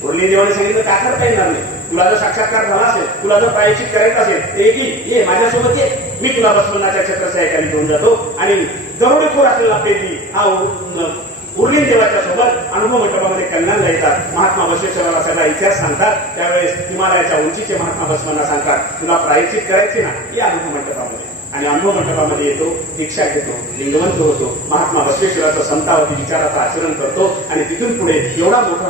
उर्लिंग देवाने सांगितलं का करता येणार नाही, तुला जर साक्षात्कार झाला असेल, तुला जर प्रायश्चित करायचं असेल ते ये माझ्यासोबत ये, मी तुला बसवण्याच्या छत्राच्या एकाने घेऊन जातो. आणि दरोडेखोर असलेला पेटी हा उर्लिंग देवाच्या सोबत अनुभव मंडपामध्ये कल्याणला येतात. महात्मा बसवेश्वराला सगळा इतिहास सांगतात. त्यावेळेस हिमालयाच्या उंचीचे महात्मा बसवांना सांगतात तुला प्रायश्चित करायचे ना, या अनुभव मंडपामध्ये. आणि अनुभव मंडपामध्ये येतो, दीक्षा घेतो, लिंगवंत होतो, महात्मा बसवेश्वराचा समतावधी विचाराचं आचरण करतो आणि तिथून पुढे एवढा मोठा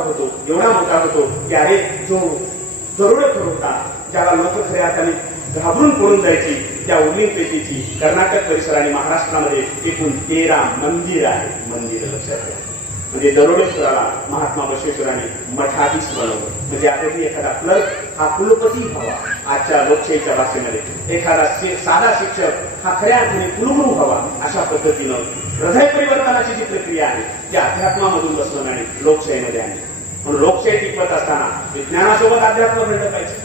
होतो की अरे जो दरोडेखोर होता, ज्याला लोक खऱ्या अर्थाने घाबरून पळून जायची, त्या उर्लिंग पेटीची कर्नाटक परिसर आणि महाराष्ट्रामध्ये एकूण 13 मंदिर आहे. मंदिर लक्षात घ्या. म्हणजे दरोडेश्वराला महात्मा बसवेश्वरांनी मठाधीश बनवलं. म्हणजे आपल्याकडे एखादा क्लर्क हा कुलपती व्हावा, आजच्या लोकशाहीच्या भाषेमध्ये एखादा साधा शिक्षक हा खऱ्या अर्थाने कुलगुरू व्हावा. अशा पद्धतीनं हृदय परिवर्तनाची जी प्रक्रिया आहे ती अध्यात्मामधून बसवण्याने लोकशाहीमध्ये आहे. म्हणून लोकशाही टिकवत असताना विज्ञानासोबत अध्यात्म घडलं पाहिजे.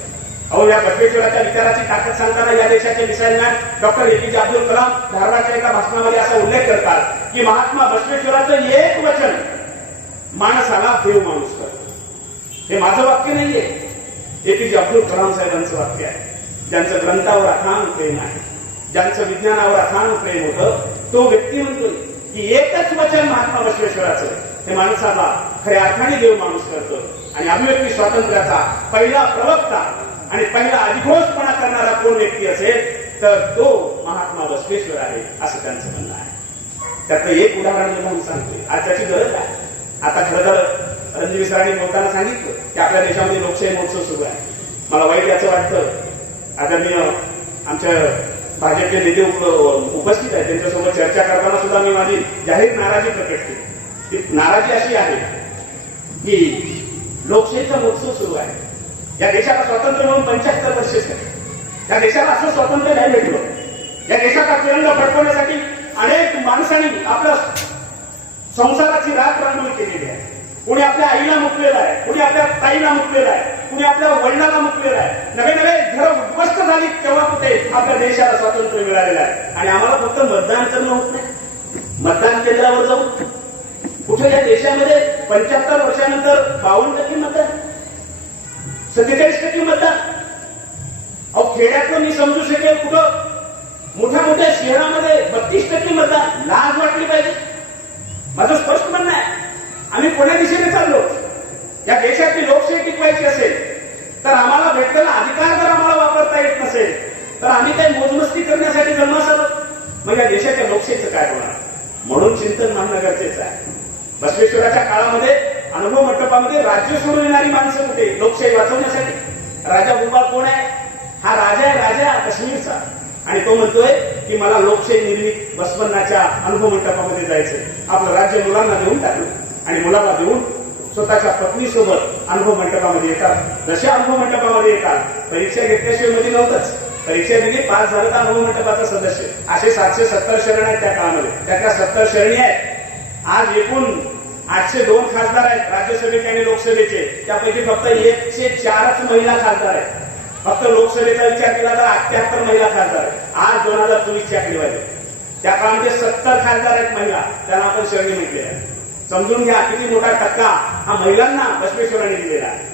अहो, या बसवेश्वराच्या विचाराची ताकद सांगताना या देशाचे missile man doctor APJ Abdul Kalam धारवाडच्या एका भाषणामध्ये असा उल्लेख करतात की महात्मा बसवेश्वराचं एक वचन माणसाला देव माणूस करतं. हे माझं वाक्य नाहीये, APJ अब्दुल कलाम साहेबांचं वाक्य आहे. ज्यांचं ग्रंथावर अथांग प्रेम आहे, ज्यांचं विज्ञानावर अथांग प्रेम होतं, तो व्यक्ती म्हणतोय की एकच वचन महात्मा बसवेश्वराचं हे माणसाला खऱ्या अर्थाने देव माणूस करतं. आणि अभिव्यक्ती स्वातंत्र्याचा पहिला प्रवक्ता आणि पहिला अधिघोषपणा करणारा कोण व्यक्ती असेल तर तो महात्मा बसवेश्वर आहे, असं त्यांचं म्हणणं आहे. त्यातलं एक उदाहरण मी सांगतोय, आज त्याची गरज आहे. आता खरं तर रणजित सरांनी बोलताना सांगितलं की आपल्या देशामध्ये लोकशाही महोत्सव सुरू आहे. मला वाईट याचं वाटतं, आदरणीय आमच्या भाजपचे नेते उपस्थित आहेत, त्यांच्यासोबत चर्चा करताना सुद्धा मी माझी जाहीर नाराजी प्रकट केली. ती नाराजी अशी आहे की लोकशाहीचा महोत्सव सुरू आहे. या देशाला स्वातंत्र्य म्हणून 75 वर्ष झाली. या देशाला असं स्वातंत्र्य नाही भेटलं. या देशाचा तिरंगा फडकवण्यासाठी अनेक माणसांनी आपल्या संसाराची राख रांगोळी केलेली आहे. कुणी आपल्या आईला मुकलेला आहे, कुणी आपल्या ताईला मुकलेला आहे, कुणी आपल्या वडिलांना मुकलेला आहे. नवे नवे घरं उद्ध्वस्त झाली तेव्हा कुठे आपल्या देशाला स्वातंत्र्य मिळालेलं आहे. आणि आम्हाला फक्त मतदान करणं होत नाही, मतदान केंद्रावर जाऊन कुठे या देशामध्ये 75 वर्षानंतर 52% मतदान, 47% मतदान. अहो, खेड्यातलं मी समजू शकेल, कुठं मोठ्या मोठ्या शहरामध्ये 32% मतदान. लाज वाटली पाहिजे. माझं स्पष्ट म्हणणं आहे, आम्ही कोण्या दिशेने चाललो? या देशाची लोकशाही टिकवायची असेल तर आम्हाला भेटलेला अधिकार जर आम्हाला वापरता येत नसेल तर आम्ही काही मोजमस्ती करण्यासाठी जन्मास आलो, मग या देशाच्या लोकशाहीचं काय होणार? म्हणून चिंतन मानणं गरजेचं आहे. बसवेश्वराच्या काळामध्ये अनुभव मंडपामध्ये राज्य सोडून येणारी माणसं कुठे लोकशाही वाचवण्यासाठी? राजा भूपाळ कोण आहे? हा राजा आहे, राजा काश्मीरचा. आणि तो म्हणतोय की मला लोकशाही निर्मित बसवण्याच्या अनुभव मंडपामध्ये जायचंय. आपलं राज्य मुलांना देऊन टाकलं आणि मुलाला देऊन स्वतःच्या पत्नीसोबत अनुभव मंडपामध्ये येतात. जशा अनुभव मंडपामध्ये येतात, परीक्षा घेतल्याशिवाय मध्ये नव्हतंच. परीक्षा दिली, पास झालं तर अनुभव मंडपाचा सदस्य. असे 770 शरण आहेत त्या काळामध्ये. त्यातल्या 70 शरणी आहेत. आज एकूण 802 खासदार आहेत राज्यसभेचे आणि लोकसभेचे. त्यापैकी फक्त 104च महिला खासदार आहेत. फक्त लोकसभेचा विचार केला तर 78 महिला खासदार आहेत. आज 2024ची आकडेवारी. त्या काळामध्ये 70 खासदार आहेत महिला, त्यांना आपण शरणी म्हटले आहे. समजून घ्या किती मोठा टक्का हा महिलांना बसवेश्वरांनी दिलेला आहे.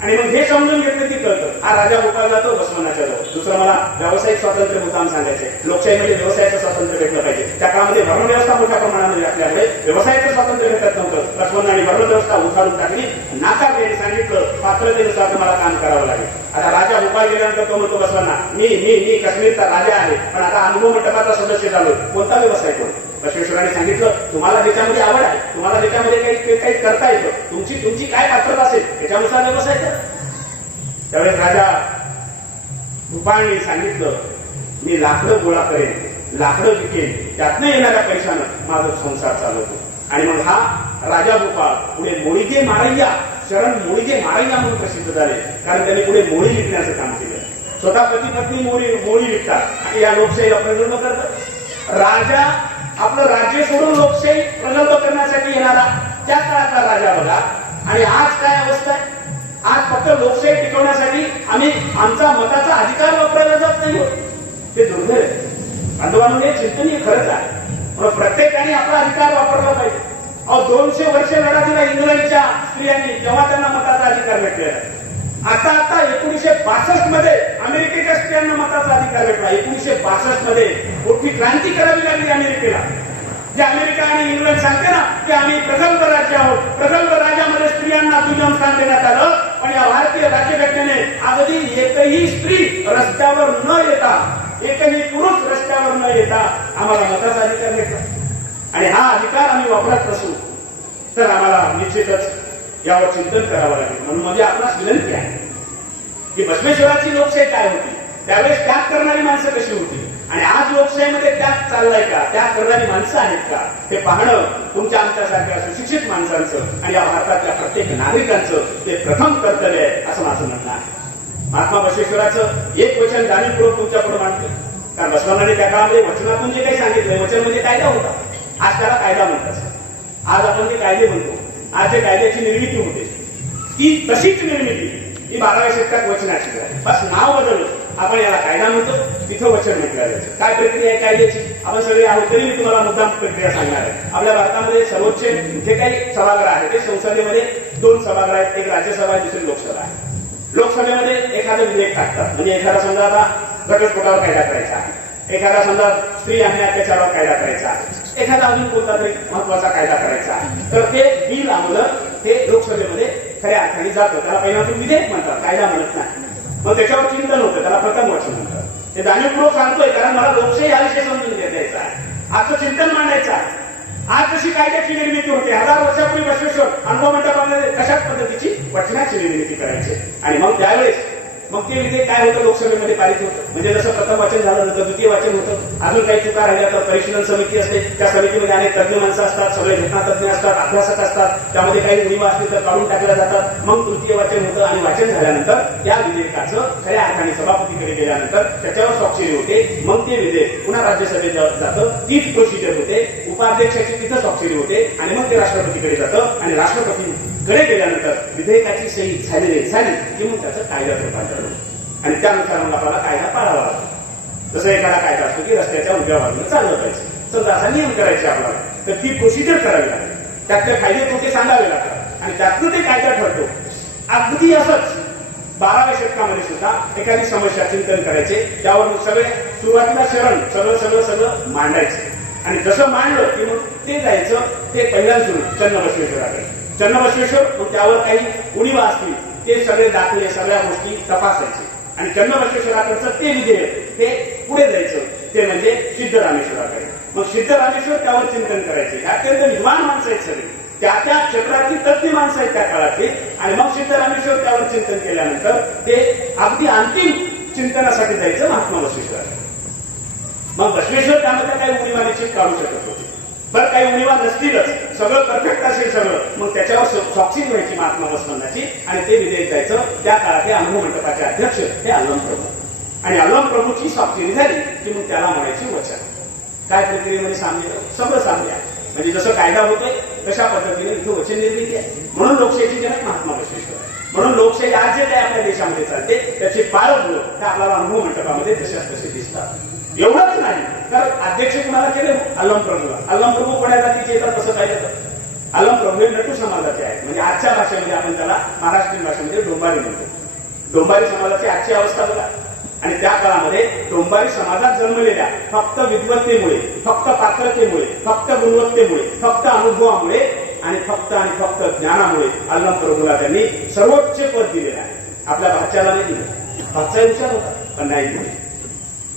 आणि मग हे समजून घेतलं की कळतं, हा राजा भोपाळ जातो बसवण्याच्या जवळ. दुसरं मला व्यावसायिक स्वातंत्र्य मुद्दाम सांगायचे. लोकशाहीमध्ये व्यवसायाचं स्वातंत्र्य भेटलं पाहिजे. त्या काळामध्ये धर्मव्यवस्था मोठ्या प्रमाणामध्ये असल्यामुळे व्यवसायाचं स्वातंत्र्य भेटत नव्हतं. बसवणारी धर्मव्यवस्था उखाडून टाकली, नाकारली, सांगितलं पात्रतेनुसार तुम्हाला काम करावं लागेल. आता राजा भोपाळ गेल्यानंतर तो म्हणतो बसवांना, मी काश्मीरचा राजा आहे, पण आता अनुभव मंडपाचा सदस्य झालो. कोणता व्यवसाय करू? बसवेश्वरांनी सांगितलं तुम्हाला ज्याच्यामध्ये आवड आहे, तुम्हाला ज्याच्यामध्ये काही करता येतं, तुमची काय पात्रता असेल त्याच्यानुसार व्यवसाय कर. त्यावेळेस राजा भूपाळनी सांगितलं मी लाकडं गोळा करेन, लाकडं विकेन, त्यातनं येणाऱ्या पैशानं माझा संसार चालवतो. आणि मग हा राजा गोपाळ पुढे मोळीगे मारय्या, शरण मोळीगे मारय्या म्हणून प्रसिद्ध झाले. कारण त्यांनी पुढे मोळी विकण्याचं काम केलं. स्वतः पती पत्नी मोळी विकतात आणि या लोकशाहीला प्रगल्भ करतात. राजा आपलं राज्य सोडून लोकशाही प्रगल्भ करण्यासाठी येणारा त्या काळातला राजा बघा. आणि आज काय अवस्था आहे? आज फक्त लोकशाही टिकवण्यासाठी आम्ही आमचा मताचा अधिकार वापरायला जात नाही. ते दुर्दैव आहे. बांधवांनो, हे चिंतनीय खरंच आहे. म्हणून प्रत्येकाने आपला अधिकार वापरला पाहिजे. 200 वर्ष लढा दिला इंग्लंडच्या स्त्रियांनी, तेव्हा त्यांना मताचा अधिकार भेटलेला. आता 1962 मध्ये अमेरिकेच्या स्त्रियांना मताचा अधिकार भेटला. 1962 मध्ये मोठी क्रांती करावी लागली अमेरिकेला. जे अमेरिका आणि इंग्लंड सांगते ना की आम्ही प्रगल्भ राज्य आहोत, प्रगल्भ राज्यामध्ये स्त्रियांना दुय्यम स्थान देण्यात आलं. पण या भारतीय राज्यघटनेने अगदी एकही स्त्री रस्त्यावर न येता, एकही पुरुष रस्त्यावर न येता आम्हाला मताचा अधिकार भेटला. आणि हा अधिकार आम्ही वापरत नसू तर आम्हाला निश्चितच यावर चिंतन करावं लागेल. म्हणून म्हणजे आपणास विनंती आहे की बसवेश्वराची लोकशाही काय होती, त्यावेळेस त्याग करणारी माणसं कशी होती, आणि आज लोकशाहीमध्ये त्याग चाललाय का, त्याग करणारी माणसं आहेत का, हे पाहणं तुमच्या आमच्यासारख्या सुशिक्षित माणसांचं आणि या भारतातल्या प्रत्येक नागरिकांचं ते प्रथम कर्तव्य आहे असं माझं म्हणणं आहे. महात्मा बसवेश्वराचं एक वचन जाणीवपूर्वक तुमच्यापुढे मांडतो. कारण बसवणारे त्या काळामध्ये वचनातून जे काही सांगितलंय, वचन म्हणजे कायदा होता. आज त्याला कायदा म्हणतात. आज आपण ते कायदे म्हणतो. आज जे कायद्याची निर्मिती होते ती तशीच निर्मिती ही 12व्या शतकात वचनाची आहे. बस नाव बदललं, आपण याला कायदा म्हणतो, तिथं वचन म्हटलं जायचं. काय प्रक्रिया आहे कायद्याची? आपण सगळे आहोत तरी मी तुम्हाला मुद्दाम प्रक्रिया सांगणार आहे. आपल्या भारतामध्ये सर्वोच्च जे काही सभागृह आहे ते संसदेमध्ये 2 सभागृह आहेत. एक राज्यसभा आहे, दुसरी लोकसभा आहे. लोकसभेमध्ये एखादं विधेयक टाकतात. म्हणजे एखादा समजा आता घटस्फोटावर कायदा करायचा आहे, एखादा समजा स्त्री आणि अत्याचारावर कायदा करायचा आहे, एखादा अजून कोणता तरी महत्वाचा कायदा करायचा आहे, तर ते बिल आमलं हे लोकसभेमध्ये खऱ्या अर्थाने जातं. त्याला पहिल्यापासून विधेयक म्हणतात, कायदा म्हणत नाही. मग त्याच्यावर चिंतन होतं, त्याला प्रथम वचन म्हणतात. ते जाणीवपूर्वक सांगतोय कारण मला लोकशाही हा विषय समजून द्यायचा आहे, आजचं चिंतन मांडायचं आहे. आज जशी कायद्याची निर्मिती होते, 1000 वर्षापूर्वी बसवेश्वर अनुभव मंडपामध्ये कशाच पद्धतीची वचनाची निर्मिती करायची. आणि मग त्यावेळेस मग ते विधेयक काय होतं, लोकसभेमध्ये पारित होतं. म्हणजे जसं प्रथम वाचन झालं होतं, द्वितीय वाचन होतं, अजून काही चुका राहिल्या तर परिशीलन समिती असते. त्या समितीमध्ये अनेक तज्ञ माणसं असतात, सगळे घटनातज्ञ असतात, अभ्यासक असतात. त्यामध्ये काही उणीवा असतील तर काढून टाकल्या जातात. मग तृतीय वाचन होतं आणि वाचन झाल्यानंतर या विधेयकाचं खऱ्या अर्थाने सभापतीकडे गेल्यानंतर त्याच्यावर स्वाक्षरी होते. मग ते विधेयक पुन्हा राज्यसभेत जातं. तीच प्रोसिजर होते. उपाध्यक्षाची तिथं स्वाक्षरी होते आणि मग ते राष्ट्रपतीकडे जातं आणि राष्ट्रपतीकडे गेल्यानंतर विधेयकाची सही झाली की मग त्याचं कायद्यात रूपांतर होतं. आणि त्यानुसार मग आपल्याला कायदा पाळावा लागतो. जसं एखादा कायदा असतो की रस्त्याच्या उजव्या बाजूला चाललं पाहिजे, समजा असा नियम करायचे आपल्याला, तर ती प्रोसिजर करावी लागते. त्यातले फायदे तोटे सांगावे लागतात आणि त्यातनं ते कायदा ठरतो. अगदी असंच 12व्या शतकामध्ये सुद्धा एखादी समस्या चिंतन करायचे, त्यावर सगळे सुरुवातीला शरण सगळं मांडायचे. आणि जसं मांडलं की मग ते जायचं ते पहिल्यांदा सुरू चन्नबसवेश्वराकडे. चन्नबसवेश्वर मग त्यावर काही उणीवा असतील ते सगळे दाखले, सगळ्या गोष्टी तपासायचे. आणि चन्नबसवेश्वराकडचं ते विधेयक ते पुढे जायचं, ते म्हणजे सिद्धरामेश्वराकडे. मग सिद्धरामेश्वर त्यावर चिंतन करायचे. अत्यंत विद्वान माणसं आहेत सगळे, त्या क्षेत्रातली तज्ञ माणसं आहेत त्या काळातली. आणि मग सिद्धरामेश्वर त्यावर चिंतन केल्यानंतर ते अगदी अंतिम चिंतनासाठी जायचं महात्मा बसवेश्वर. मग बसवेश्वर त्यामध्ये काही उणीवा निश्चित काढू शकत होते. बरं काही उणीवा नसतीलच, सगळं परफेक्ट असेल सगळं, मग त्याच्यावर स्वाक्षरी व्हायची महात्मा बसवण्याची आणि ते विधेयक जायचं. त्या काळात अनुभव मंडपाचे अध्यक्ष हे अल्लम प्रभू, आणि अल्लम प्रभूची स्वाक्षरी झाली की मग त्याला म्हणायची वचन. काय प्रक्रियेमध्ये सगळं साम्य आहे. म्हणजे जसं कायदा होतोय तशा पद्धतीने इथं वचन निर्मिती आहे. म्हणून लोकशाहीची जनक महात्मा बसवेश्वर आहे. म्हणून लोकशाही आज जे काही आपल्या देशामध्ये चालते त्याची पाळत त्या आपल्याला अनुभव मंडपामध्ये तशाच तसे दिसतात. एवढंच नाही तर अध्यक्ष कुणाला केले, अल्लम प्रभूला. अल्लम प्रभू कोण्या जातीचे येतात तसं काय येतं, अल्लम प्रभू हे नटू समाजाचे आहेत. म्हणजे आजच्या भाषेमध्ये आपण त्याला महाराष्ट्रीयन भाषेमध्ये डोंबारी म्हणतो. डोंबारी समाजाची आजची अवस्था बघा. आणि त्या काळामध्ये डोंबारी समाजात जन्मलेल्या फक्त विद्वत्तेमुळे, फक्त पात्रतेमुळे, फक्त गुणवत्तेमुळे, फक्त अनुभवामुळे आणि फक्त ज्ञानामुळे अल्लम प्रभूला त्यांनी सर्वोच्च पद दिलेलं आहे. आपल्या भाच्याला नाही दिलं. भाचा विचार होता पण नाही दिले.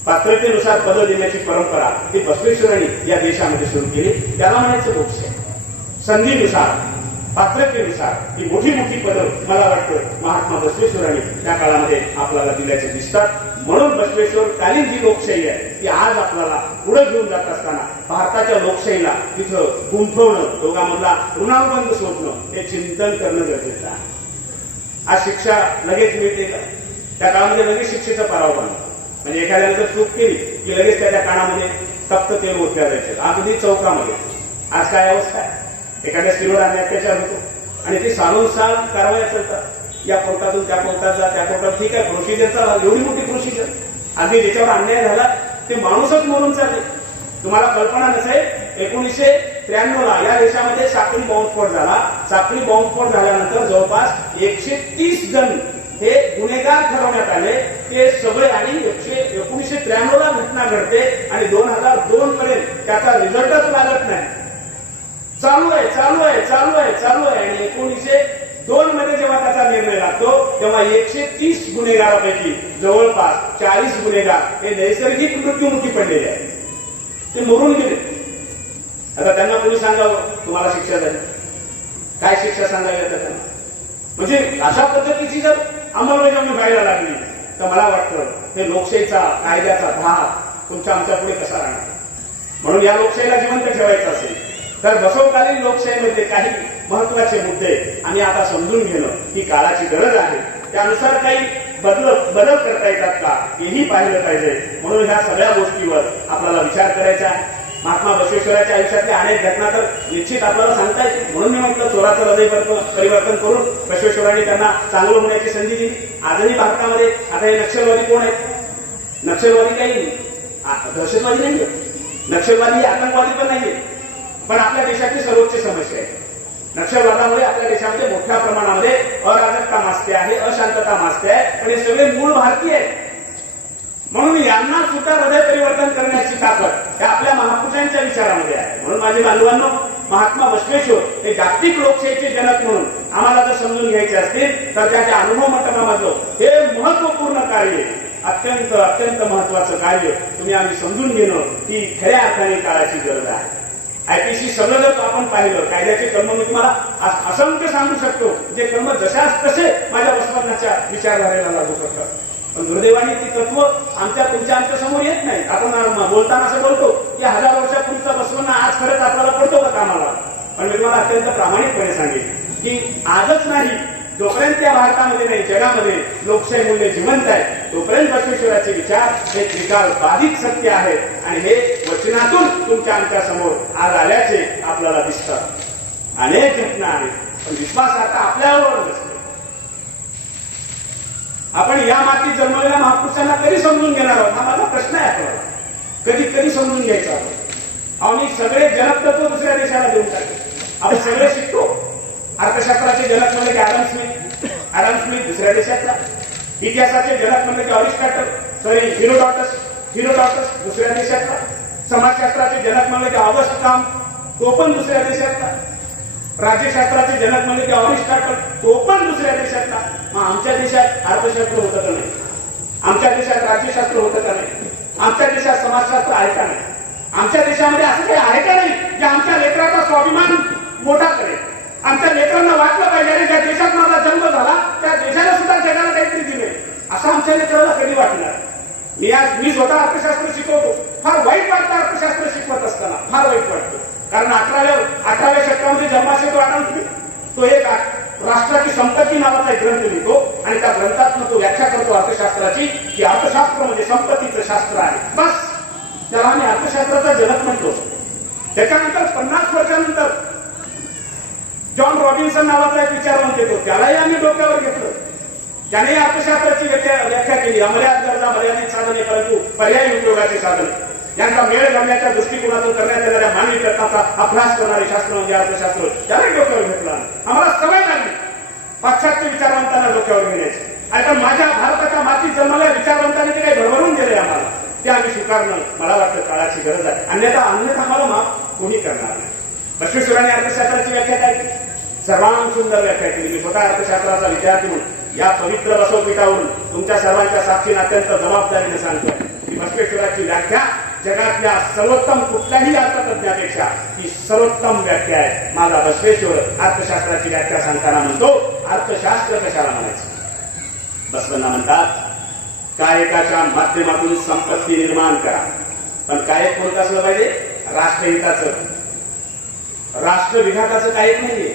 पात्रतेनुसार पद देण्याची परंपरा ही बसवेश्वरांनी या देशामध्ये सुरू केली. त्याला म्हणायचं लोकशाही. संधीनुसार पात्रतेनुसार ही मोठी मोठी पदं मला वाटतं महात्मा बसवेश्वरांनी त्या काळामध्ये आपल्याला दिल्याचे दिसतात. म्हणून बसवेश्वरकालीन जी लोकशाही आहे ती आज आपल्याला पुढे घेऊन जात असताना भारताच्या लोकशाहीला तिथं गुंफवणं, दोघांमधला ऋणानुबंध शोधणं हे चिंतन करणं गरजेचं आहे. आज शिक्षा लगेच मिळते का? त्या काळामध्ये लगेच शिक्षेचं परावलन, म्हणजे एखाद्याने जर चूक केली की लगेच त्याच्या कानामध्ये तप्त तेल ओतल्या जायचे, अगदी चौकामध्ये. आज काय अवस्था आहे? एखाद्या स्त्रीवर अन्याय अत्याचार होतो आणि ते सालोन साल कारवाया चालतात. या कोर्टातून त्या कोर्टात जा, त्या कोर्टात, ठीक आहे प्रोसिजरचा एवढी मोठी प्रोसिजर, अगदी ज्याच्यावर अन्याय झाला ते माणूसच म्हणून चालले. तुम्हाला कल्पना नसेल, 1993ला या देशामध्ये साखळी बॉम्बस्फोट झाला. साखळी बॉम्बस्फोट झाल्यानंतर जवळपास 130 जण हे गुन्हेगार ठरवण्यात आले. ते सगळे आणि 1993ला घटना घडते आणि 2002 पर्यंत त्याचा रिझल्टच लागत नाही. चालू आहे आणि 1902 मध्ये जेव्हा त्याचा निर्णय लागतो तेव्हा 130 गुन्हेगारापैकी जवळपास 40 गुन्हेगार हे नैसर्गिक मृत्युमुखी पडलेले आहेत. ते मरून गेले. आता त्यांना कोणी सांगावं तुम्हाला शिक्षा झाली, काय शिक्षा सांगायला त्यांना? म्हणजे अशा पद्धतीची जर अंमलबजावणी व्हायला लागली तर मला वाटतं हे लोकशाहीचा कायद्याचा धाक तुमच्या आमच्या पुढे कसा राहणार. म्हणून या लोकशाहीला जिवंत ठेवायचं असेल तर बसवकालीन लोकशाहीमध्ये काही महत्वाचे मुद्दे आम्ही आता समजून घेणं ही काळाची गरज आहे. त्यानुसार काही बदल करता येतात का हेही पाहिलं पाहिजे. म्हणून ह्या सगळ्या गोष्टीवर आपल्याला विचार करायचा आहे. महात्मा बसवेश्वराच्या आयुष्यातल्या अनेक घटना तर निश्चित आपल्याला सांगता येतील. म्हणून मी म्हटलं चोराचं हृदय परिवर्तन करून बसवेश्वरांनी त्यांना चांगलं होण्याची संधी दिली. आजही भारतामध्ये आता हे नक्षलवादी कोण आहेत? नक्षलवादी काही नाही, दहशतवादी नाहीये, नक्षलवादी आतंकवादी पण नाहीये, पण आपल्या देशाची सर्वोच्च समस्या आहे. नक्षलवादामुळे आपल्या देशामध्ये मोठ्या प्रमाणामध्ये अराजकता माजते आहे, अशांतता माजते आहे, पण हे सगळे मूळ भारतीय आहेत. म्हणून यांना सुद्धा हृदय परिवर्तन करण्याची ताकद हे आपल्या महापुरुषांच्या विचारामध्ये आहे. म्हणून माझे बांधवांनो, महात्मा बसवेश्वर हे जागतिक लोकशाहीचे जनक म्हणून आम्हाला जर समजून घ्यायचे असतील तर त्याच्या अनुभव मंडपामधलं हे महत्वपूर्ण कार्य, अत्यंत अत्यंत महत्वाचं कार्य तुम्ही आम्ही समजून घेणं ही खऱ्या अर्थाने काळाची गरज आहे. आयपीसी सगळं जर आपण पाहिलं, कायद्याचे कलम मी तुम्हाला असंख्य सांगू शकतो जे कलम जशाच तसे माझ्या बसवण्याच्या विचारधारेला लागू करतात. पण दुर्दैवाने ती तत्व तुमच्या समोर येत नाही. आपण बोलताना असं बोलतो की 1000 वर्षापूर्वीचा बसवणं आज खरंच आपल्याला पडतो का कामाला? पण मी तुम्हाला अत्यंत प्रामाणिकपणे सांगेन की आजच नाही, जोपर्यंत त्या भारतामध्ये नाही जगामध्ये लोकशाही मूल्य जिवंत आहे तोपर्यंत बसवेश्वराचे विचार हे त्रिकाल बाधित सत्य आहेत आणि हे वचनातून तुमच्या आमच्या समोर आज आल्याचे आपल्याला दिसतात. अनेक घटना आहेत, पण विश्वास आता आपल्यावर नसतो. आपण या मातीत जन्मलेल्या महापुरुषांना कधी समजून घेणार आहोत हा माझा प्रश्न आहे. आपल्याला कधी समजून घ्यायचा आहोत. आम्ही सगळे जनक तत्व दुसऱ्या देशाला देऊन टाकले. आपण सगळे शिकतो. अर्थशास्त्राचे जनक म्हणले की ॲडम स्मिथ दुसऱ्या देशातला, इतिहासाचे जनक म्हणले की अरिस्टॉटल हिरोडॉटस दुसऱ्या देशातला, समाजशास्त्राचे जनक म्हणले की ऑगस्ट काम तो पण दुसऱ्या देशातला, राज्यशास्त्राचे जनक म्हणले की अरिस्टॉटल तो पण दुसऱ्या देशातला. मग आमच्या देशात अर्थशास्त्र होतं का नाही? आमच्या देशात राज्यशास्त्र होतं का नाही? आमच्या देशात समाजशास्त्र आहे का नाही? आमच्या देशामध्ये असं काही आहे का नाही जे आमच्या लेकराचा स्वाभिमान मोठा करेल? आमच्या लेकरांना वाटलं पाहिजे अरे ज्या देशात माझा जन्म झाला त्या देशाला सुद्धा जगाला काहीतरी दिले, असं आमच्या लेकराला कधी वाटणार? मी स्वतः अर्थशास्त्र शिकवतो. फार वाईट वाटतं अर्थशास्त्र शिकवत असताना, फार वाईट वाटतं. कारण 18व्या शतकामध्ये जन्मास येतो ॲडम स्मिथ. तो एक राष्ट्राची संपत्ती नावाचा एक ग्रंथ लिहितो आणि त्या ग्रंथातून तो व्याख्या करतो अर्थशास्त्राची की अर्थशास्त्र म्हणजे संपत्तीचं शास्त्र आहे. बस त्याला आम्ही अर्थशास्त्राचा जनक म्हणतो. त्याच्यानंतर 50 वर्षानंतर जॉन रॉबिन्सन नावाचा एक विचारवंत येतो, त्यालाही आम्ही डोक्यावर घेतलं. त्याने अर्थशास्त्राची व्याख्या केली. अमर्याद गरजा मर्यादित साधने परंतु पर्यायी उपयोगाचे साधन यांचा मेळ घालण्याच्या दृष्टिकोनातून करण्यात येणाऱ्या मानवी प्रयत्नाचा अभ्यास करणारे शास्त्र म्हणजे अर्थशास्त्र. त्यालाही डोक्यावर घेतलं. आम्हाला सवय लागली पाश्चात्य विचारवंतांना डोक्यावर घेण्याची. आणि पण माझ्या भारताच्या मातीत जन्मल्या विचारवंतांनी ते काही भरभरून गेले आम्हाला, ते आम्ही स्वीकारणं मला वाटतं काळाची गरज आहे. अन्यथा आम्हाला माफ कोणी करणार नाही. बसवेश्वरांनी अर्थशास्त्राची व्याख्या काय केली? सर्वांत सुंदर व्याख्या केली. मी स्वतः अर्थशास्त्राचा विद्यार्थी म्हणून या पवित्र बसवपीठावरून तुमच्या सर्वांच्या साक्षीने अत्यंत जबाबदारीने सांगतोय की बसवेश्वराची व्याख्या जगातल्या सर्वोत्तम कुठल्याही अर्थतज्ञापेक्षा ही सर्वोत्तम व्याख्या आहे. माझा बसवेश्वर अर्थशास्त्राची व्याख्या सांगताना म्हणतो, अर्थशास्त्र कशाला म्हणायचं? बसवण्णा म्हणतात, कायकाच्या माध्यमातून संपत्ती निर्माण करा. पण कायक कोणतं असलं पाहिजे? राष्ट्रहिताचं, राष्ट्रविघाताचं कायक नाहीये.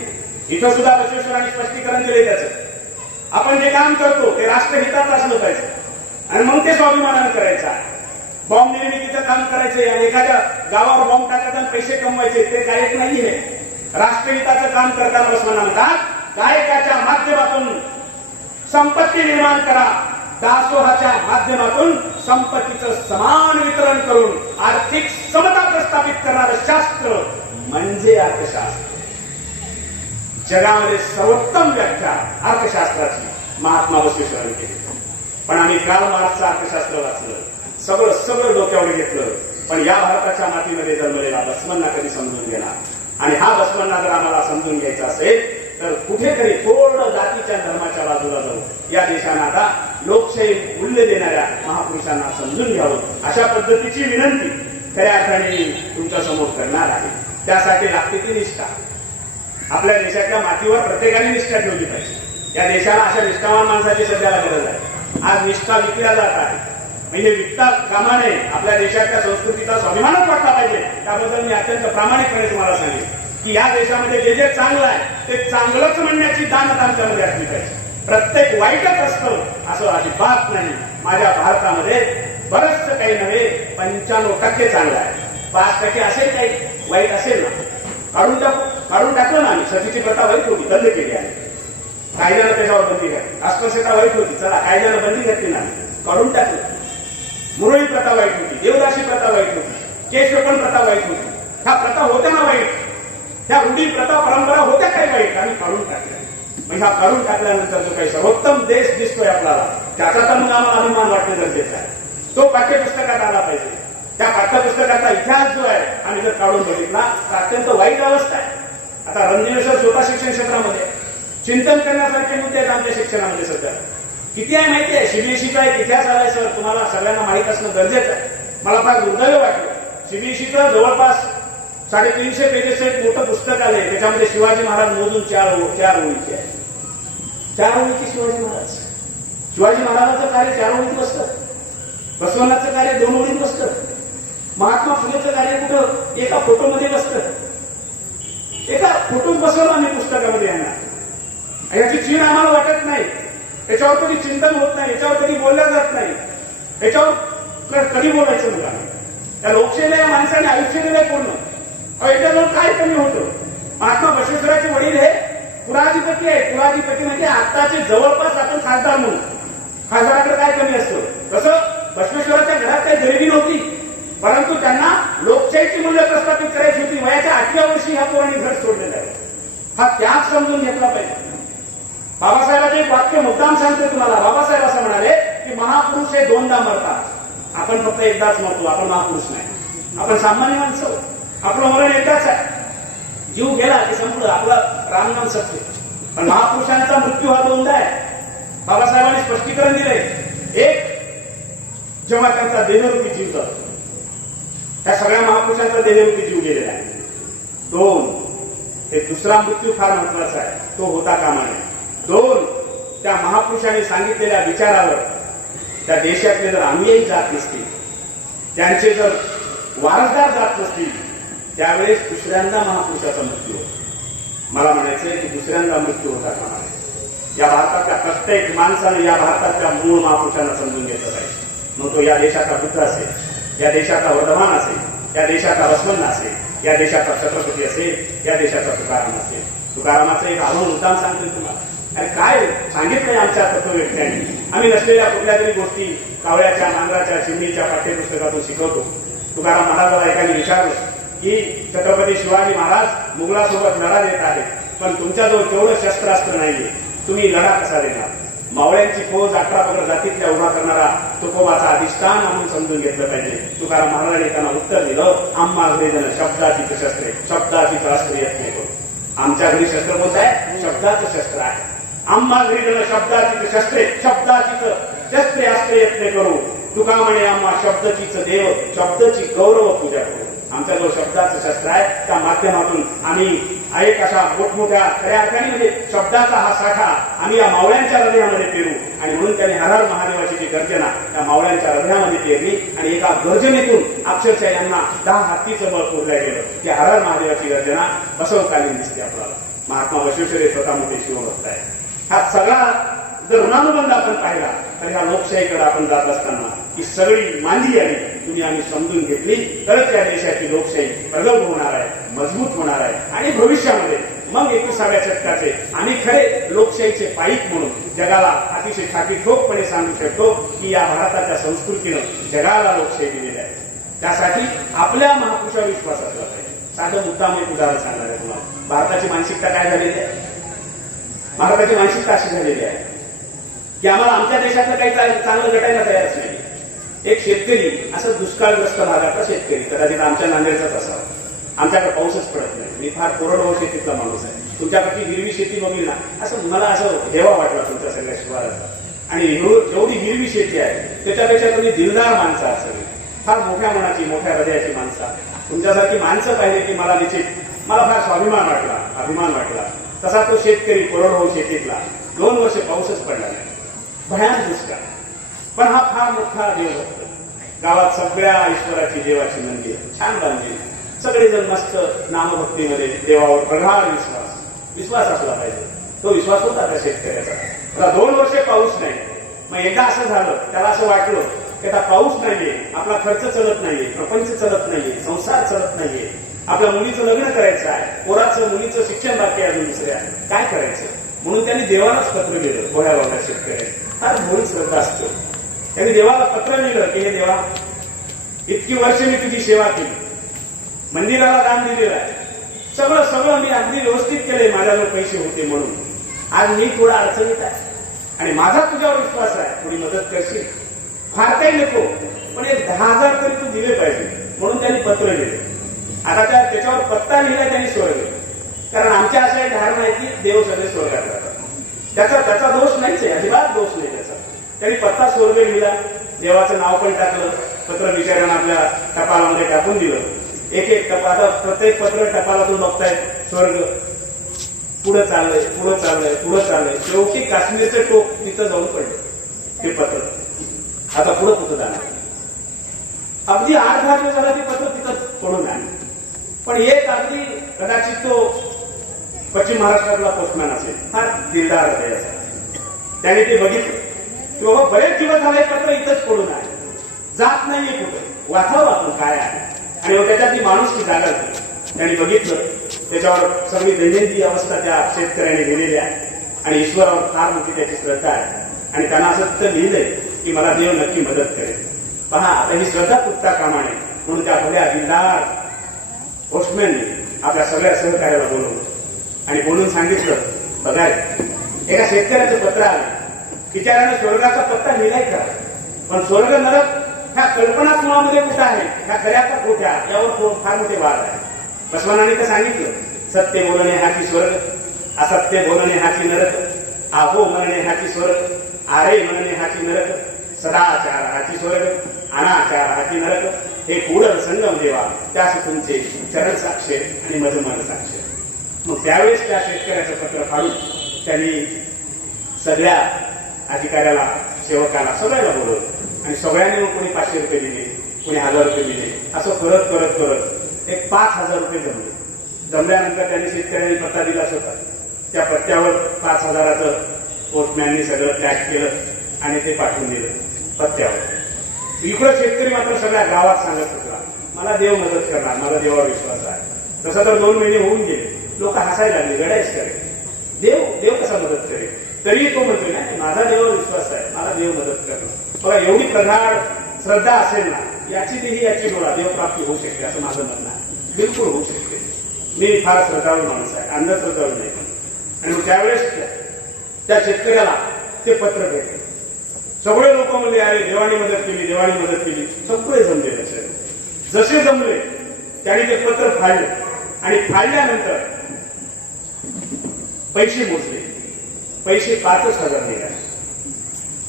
इथं सुद्धा बसवेश्वरांनी स्पष्टीकरण दिले त्याचं. आपण जे काम करतो ते राष्ट्रहिताचं असलं पाहिजे आणि मग ते स्वाभिमानानं करायचं. बॉम्ब निर्मितीचं काम करायचंय आणि एखाद्या गावावर बॉम्ब टाकायचा आणि पैसे कमवायचे, ते कायक नाहीये. राष्ट्रहिताचं काम करताना बसवण्णा म्हणतात, कायकाच्या माध्यमातून संपत्ती निर्माण करा, दासोहाच्या माध्यमातून संपत्तीचं समान वितरण करून आर्थिक समता प्रस्थापित करणारं शास्त्र म्हणजे अर्थशास्त्र. जगामध्ये सर्वोत्तम व्याख्या अर्थशास्त्राची महात्मा बसवेश्वरांनी केली. पण आम्ही कार्ल मार्क्सचं अर्थशास्त्र वाचलं, सगळं डोक्यावर घेतलं, पण या भारताच्या मातीमध्ये जन्मलेला बसवण्णा कधी समजून घेणार? आणि हा बसवण्णा जर आम्हाला समजून घ्यायचा असेल तर कुठेतरी थोडं जातीच्या धर्माच्या बाजूला जाऊ. या देशानं आता लोकशाही मूल्य देणाऱ्या महापुरुषांना समजून घ्यावं, अशा पद्धतीची विनंती खऱ्या अर्थाने तुमच्या समोर करणार आहे. त्यासाठी लागते ती निष्ठा. आपल्या देशातल्या मातीवर प्रत्येकाने निष्ठा ठेवली पाहिजे. या देशाला अशा निष्ठावान माणसाची सध्याला गरज आहे. आज निष्ठा विकल्या जात आहे, म्हणजे विकता कामा नये. आपल्या देशाच्या संस्कृतीचा स्वाभिमानच वाटला पाहिजे. त्याबद्दल मी अत्यंत प्रामाणिकपणे तुम्हाला सांगेन की या देशामध्ये जे जे चांगलं आहे ते चांगलंच म्हणण्याची दानत आमच्यामध्ये असली पाहिजे. प्रत्येक वाईटच असतं असं अजिबात नाही. माझ्या भारतामध्ये बरंचसं काही नव्हे, 95% चांगलं आहे. 5% असेल काही वाईट असेल ना, काढून टाकलं ना. आम्ही सतीची प्रथा वाईट होती, बंद केली आहे. कायद्यानं त्याच्यावर बंदी घातली. अस्पृश्यता वाईट होती, चला कायद्यानं बंदी घातली ना, काढून टाकलं. मुरळी प्रथा वाईट होती, देवदासी प्रथा वाईट होती, केशवपण प्रथा वाईट होती. ह्या प्रथा होत्या ना वाईट, ह्या रूढी प्रथा परंपरा होत्या काही वाईट, आम्ही काढून टाकल्या. मग ह्या काढून टाकल्यानंतर जो काही सर्वोत्तम देश दिसतोय आपल्याला, त्याचा तर मग आम्हाला अभिमान वाटणं गरजेचं आहे. तो पाठ्यपुस्तकात आला पाहिजे. त्या पाठ्यपुस्तकाचा इतिहास जो आहे आम्ही जर काढून बघितला तर अत्यंत वाईट अवस्था आहे. आता रणदिवे सर स्वतः शिक्षण क्षेत्रामध्ये चिंतन करण्यासारखे मुद्दे आहेत आमच्या शिक्षणामध्ये सध्या. किती आहे माहिती आहे? सीबीएसईचा एक इतिहास आलाय सर, तुम्हाला सगळ्यांना माहीत असणं गरजेचं आहे. मला फार दुर्दैव वाटलं, सीबीएसईचं जवळपास 350 पेजेसचं एक मोठं पुस्तक आलंय. त्याच्यामध्ये शिवाजी महाराज मोजून चार ओळीचे आहे. 4 ओळीचे शिवाजी महाराज. शिवाजी महाराजांचं कार्य 4 ओळीत बसतं, बसवण्णाचं कार्य 2 ओळीत बसतं, महात्मा फुलेचं कार्य कुठं एका फोटोमध्ये बसतं. एका फोटोत बसवलं आम्ही पुस्तकामध्ये यांना. याची चीड आम्हाला वाटत नाही, याच्यावर कधी चिंतन होत नाही, याच्यावर कधी बोलल्या जात नाही, याच्यावर कधी बोलायचं मुला. त्या लोकशाहीला या माणसाने आयुष्य दिलंय पूर्ण. याच्याजवळ काय कमी होतं? महात्मा बसवेश्वराचे वडील हे कुलाधिपती आहे. कुलाधिपती म्हणजे आत्ताचे जवळपास आपण खासदार म्हणून. खासदाराकडे काय कमी असतं? तसं बसवेश्वराच्या घरात काही गरिबी नव्हती, परंतु त्यांना लोकशाहीची मूल्य प्रस्थापित करायची होती. वयाच्या 8व्या वर्षी ह्या पोरांनी घर सोडलेलं आहे. हा त्याग समजून घेतला पाहिजे. बाबासाहेबांचे एक वाक्य मुद्दाम सांगतो तुम्हाला. बाबासाहेब असं म्हणाले की महापुरुष हे 2दा मरतात, आपण फक्त एकदाच मरतो. आपण महापुरुष नाही, आपण सामान्य माणसं. आपलं मरण एकदाच आहे. जीव गेला की संपलं, आपलं रामनाम सत्य. पण महापुरुषांचा मृत्यू हा 2दा आहे. बाबासाहेबांनी स्पष्टीकरण दिलंय. एक, जेव्हा त्यांचा देहरूपी जीव जातो, त्या सगळ्या महापुरुषांचा देहरूपी जीव गेलेला आहे. 2, एक दुसरा मृत्यू फार महत्वाचा आहे, तो होता कामा नये. 2, त्या महापुरुषांनी सांगितलेल्या विचारावर त्या देशातले जर अनुयायी जात नसतील, त्यांचे जर वारसदार जात नसतील, त्यावेळेस दुसऱ्यांदा महापुरुषाचा मृत्यू होतो. मला म्हणायचंय की दुसऱ्यांदा मृत्यू होता कामा नये. या भारतातल्या प्रत्येक माणसाने या भारतातल्या मूळ महापुरुषांना समजून घेतलं पाहिजे. मग तो या देशाचा पुत्र असेल, या देशाचा वर्धमान असेल, या देशाचा बसवण्णा असेल, या देशाचा छत्रपती असेल, या देशाचा तुकाराम असेल. तुकारामाचं एक आव्हान मुद्दाम सांगतोय तुम्हाला. आणि काय सांगितलंय आमच्या तत्वव्यक्त्यांनी. आम्ही नसलेल्या कुठल्या तरी गोष्टी कावळ्याच्या, नांगराच्या, चिमणीच्या पाठ्यपुस्तकातून शिकवतो. तुकाराम महाराजाला एकाने विचारलं की छत्रपती शिवाजी महाराज मुघलासोबत लढा देत आहेत, पण तुमच्याजवळ तेवढं शस्त्रास्त्र नाहीये, तुम्ही लढा कसा देणार? मावळ्यांची फौज 18 पगड जातीतल्या उभा करणारा तुकोबाचा अधिष्ठान म्हणून समजून घेतलं पाहिजे. तुकाराम महाराजांनी त्यांना उत्तर दिलं, आम्हा घरी जण शब्दाची शस्त्रे, शब्दाची अस्त्र यत्न करू. आमच्या घरी शस्त्र कोणतं आहे? शब्दाचं शस्त्र आहे. आम्हा घरी जण शब्दाची शस्त्रे, शब्दाची शस्त्रे अस्त्र यत्न करू. तुका म्हणे आम्हा शब्दचीच देव शब्दची गौरव पूजा करू. आमचा जो शब्दाचं शस्त्र आहे त्या माध्यमातून आम्ही एक अशा मोठमोठ्या खऱ्या अर्थाने म्हणजे शब्दाचा हा साठा आम्ही या मावळ्यांच्या हृदयामध्ये पेरू. आणि म्हणून त्यांनी हर हर महादेवाची जी गर्जना त्या मावळ्यांच्या हृदयामध्ये पेरली आणि एका गर्जनेतून अक्षरशः यांना 10 हत्तीचं बळ पुरलं गेलं की हर हर महादेवाची गर्जना बसवकालीन दिसते आपल्याला. महात्मा बसवेश्वर स्वतः मोठे शिवभक्त आहे. हा सगळा जर ऋणानुबंध आपण पाहिला तर ह्या लोकशाहीकडे आपण जात असताना ही सगळी मांदी आली तुम्ही आम्ही समजून घेतली तरच या देशाची लोकशाही प्रगल्भ होणार आहे, मजबूत होणार आहे. आणि भविष्यामध्ये मग 21व्या शतकाचे आम्ही खरे लोकशाहीचे पाईक म्हणून जगाला अतिशय ठाकीठोकपणे सांगू शकतो की या भारताच्या संस्कृतीनं जगाला लोकशाही दिलेली आहे. त्यासाठी आपल्या महापुरुषावर विश्वास असला पाहिजे. साधं मुद्दाम एक उदाहरण सांगणार आहे तुम्हाला. भारताची मानसिकता काय झालेली आहे? भारताची मानसिकता अशी झालेली आहे की आम्हाला आमच्या देशातलं काही चांगलं घटायला तयारच नाही. एक शेतकरी असं दुष्काळग्रस्त भागातला शेतकरी कदाचित आमच्या नांदेडचाच असावा. आमच्याकडे पाऊसच पडत नाही. मी फार कोरडवाहू शेतीतला माणूस आहे. तुमच्याकडची हिरवी शेती बघली ना असं मला असं हेवा वाटला तुमच्या सगळ्या शिवाराचा. आणि जेवढी हिरवी शेती आहे त्याच्यापेक्षा तुम्ही दिलदार माणसं आहात सगळी. फार मोठ्या मनाची मोठ्या हृदयाची माणसं. तुमच्यासारखी माणसं पाहिजे की मला निश्चित मला फार स्वाभिमान वाटला, अभिमान वाटला. तसा तो शेतकरी कोरडवाहू शेतीतला 2 वर्ष पाऊसच पडला नाही. भयानक दुष्काळ. पण हा फार मोठा देवभक्त. गावात सगळ्या ईश्वराची देवाची मंदिर छान बांधली. सगळेजण मस्त नामभक्तीमध्ये देवावर प्रगाढ विश्वास असला पाहिजे. तो विश्वास होता त्या शेतकऱ्याचा. आता 2 वर्ष पाऊस नाही. मग एकदा असं झालं त्याला असं वाटलं की आता पाऊस नाहीये, आपला खर्च चलत नाहीये, प्रपंच चलत नाहीये, संसार चलत नाहीये, आपल्या मुलीचं लग्न करायचं आहे, पोराचं मुलीचं शिक्षण बाकी आहे, अजून दुसऱ्या काय करायचं. म्हणून त्यांनी देवालाच पत्र लिहिलं. गोळ्या बाबा शेतकऱ्या फार भोळी श्रद्धा असतो. त्यांनी देवाला पत्र लिहिलं की हे देवा इतकी वर्ष मी तुझी सेवा केली, मंदिराला दान दिलेलं आहे, सगळं मी अगदी व्यवस्थित केलंय माझ्याजवळ पैसे होते म्हणून. आज मी थोडा अडचणीत आहे आणि माझा तुझ्यावर विश्वास आहे, थोडी मदत करशील. फार काही नको पण एक 10,000 तरी तू दिले पाहिजे म्हणून त्यांनी पत्र लिहिले. आता त्याच्यावर पत्ता लिहिला त्यांनी स्वर्ग. कारण आमच्या अशा एक धारणा आहे की देव सगळे स्वर्गात राहतात. त्याचा दोष नाहीच आहे, अजिबात दोष नाही त्याचा. त्यांनी पत्ता स्वर्ग लिहिला, देवाचं नाव पण टाकलं, पत्र बिचाऱ्यानं आपल्या टपालामध्ये टाकून दिलं. एक टपाल प्रत्येक पत्र टपालातून बघतायत स्वर्ग. पुढे चाललंय शेवटी काश्मीरचं टोक तिथं जाऊन पडलं ते पत्र. आता पुढे कुठं जाणार? अगदी 8-10 दिवस झाला ते पत्र तिथं पडून आहे. पण एक अगदी कदाचित तो पश्चिम महाराष्ट्रातला पोस्टमॅन असेल, फार दिलदार हृदयाचा. त्याने ते बघितलं की बाबा बरेच दिवस झाले पत्र इथंच पडून आहे, जात नाहीये कुठं, वाचावं आपण काय आहे. आणि त्याच्यातली माणूस ती जागा झाली. त्यांनी बघितलं त्याच्यावर सगळी दैनंदिन अवस्था त्या शेतकऱ्याने लिहिलेली आहे आणि ईश्वरावर फार मोठी त्याची श्रद्धा आहे. आणि त्यांना असं तिथं लिहिलंय की मला देव नक्की मदत करेल. पहा आता ही श्रद्धा तुटता कामा नये म्हणून त्या भल्या दिलदार पोस्टमॅनने आपल्या सगळ्या सहकार्याला बोलवलं आणि बोलून सांगितलं बघाय एका शेतकऱ्याचं पत्र आलं. बिचाऱ्यानं स्वर्गाचा पत्ता लिहिलाय का, पण स्वर्ग नरक ह्या कल्पनात्मामध्ये कुठं आहे, ह्या खऱ्या का खोट्या यावर फार मोठे वाद आहे. बसवनाने तर सांगितलं सत्य बोलणे हाची स्वर्ग, असत्य बोलणे हाची नरक, आहो म्हणणे हाची स्वर्ग, आरे म्हणणे हाची नरक, सदाचार हाची स्वर्ग, अनाचार हाची नरक, हे पूर्ण संगम देवा त्यास तुमचे चरण साक्ष आणि मजमन साक्ष. मग त्यावेळेस त्या शेतकऱ्याचं पत्र फाडून त्यांनी सगळ्या अधिकाऱ्याला सेवकाला सगळ्याला बोलवलं आणि सगळ्यांनी मग कोणी 500 रुपये दिले, कोणी 1000 रुपये दिले. असं करत एक 5000 रुपये जमले. जमल्यानंतर त्यांनी शेतकऱ्यांनी पत्ता दिलाच होता. त्या पत्त्यावर 5000चं पोस्टमॅननी सगळं टॅग केलं आणि ते पाठवून दिलं पत्त्यावर. इकडं शेतकरी मात्र सगळ्या गावात सांगत होता मला देव मदत करणार, मला देवावर विश्वास आहे. तसं तर 2 महिने होऊन गेले. लोक हसायला लागले, गडायच करेल, देव कसा मदत करेल. तरीही तो म्हणतोय ना माझा देवावर विश्वास आहे, मला देव मदत करणार. बघा एवढी प्रगाढ श्रद्धा असेल ना याची डोळा देवप्राप्ती होऊ शकते असं माझं म्हणणं आहे. बिलकुल होऊ शकते. मी फार श्रद्धाळू माणूस आहे, अंधश्रद्धाळू नाही. आणि मग त्यावेळेस त्या शेतकऱ्याला ते पत्र भेटले. सगळे लोक म्हणले अरे देवाने मदत केली. सगळे जमले लक्षात. जसे जमले त्याने ते पत्र फाडलं आणि फाडल्यानंतर पैसे मोजले. पैसे 5000 निघाले.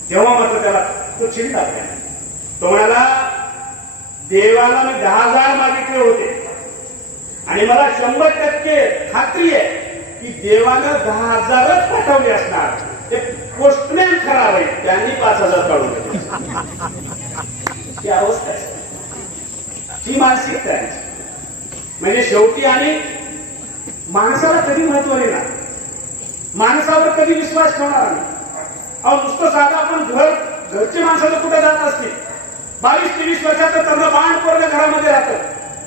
तेव्हा मात्र त्याला तो चिंता तो म्हणाला देवाला मी 10,000 मागितले होते आणि मला 100% खात्री आहे की देवानं 10,000च पाठवले असणार. ते पोस्टमॅन खराब आहे, त्यांनी 5,000 काढून घेतले. ही अवस्था आहे, ही मानसिकता आहे. म्हणजे शेवटी आणि माणसाला कधी महत्व देणार, माणसावर कधी विश्वास ठेवणार नाही. अहो नुसतं साधं आपण घरचे माणसाचं कुठे जात असतील, 22-23 वर्षाचं त्यांना बाण पोरग घरामध्ये राहतं,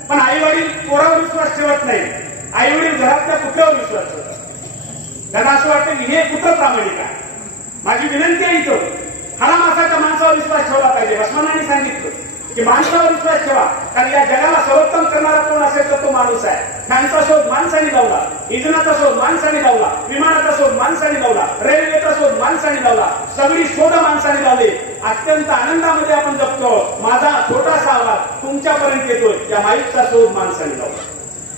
पण आई वडील पोरावर विश्वास ठेवत नाही. आई वडील घरातल्या कुठल्यावर विश्वास ठेवतात. त्यांना असं वाटतं की हे कुठं प्रामाणिक आहे. माझी विनंती आहे इथं, हरामासाच्या माणसावर विश्वास ठेवला पाहिजे. बसवण्णांनी सांगितलं की माणसावर विश्वास ठेवा, कारण या जगाला सर्वोत्तम करणारा कोण असेल तर तो माणूस आहे. फॅनचा शोध माणसाने लावला, इंजिनाचा शोध माणसाने लावला, विमानाचा शोध माणसाने लावला, रेल्वेचा शोध माणसाने लावला, सगळी शोध माणसाने लावली. अत्यंत आनंदामध्ये आपण जगतो. माझा छोटासा आवाज तुमच्यापर्यंत येतोय, त्या माईकचा शोध माणसाने लावला.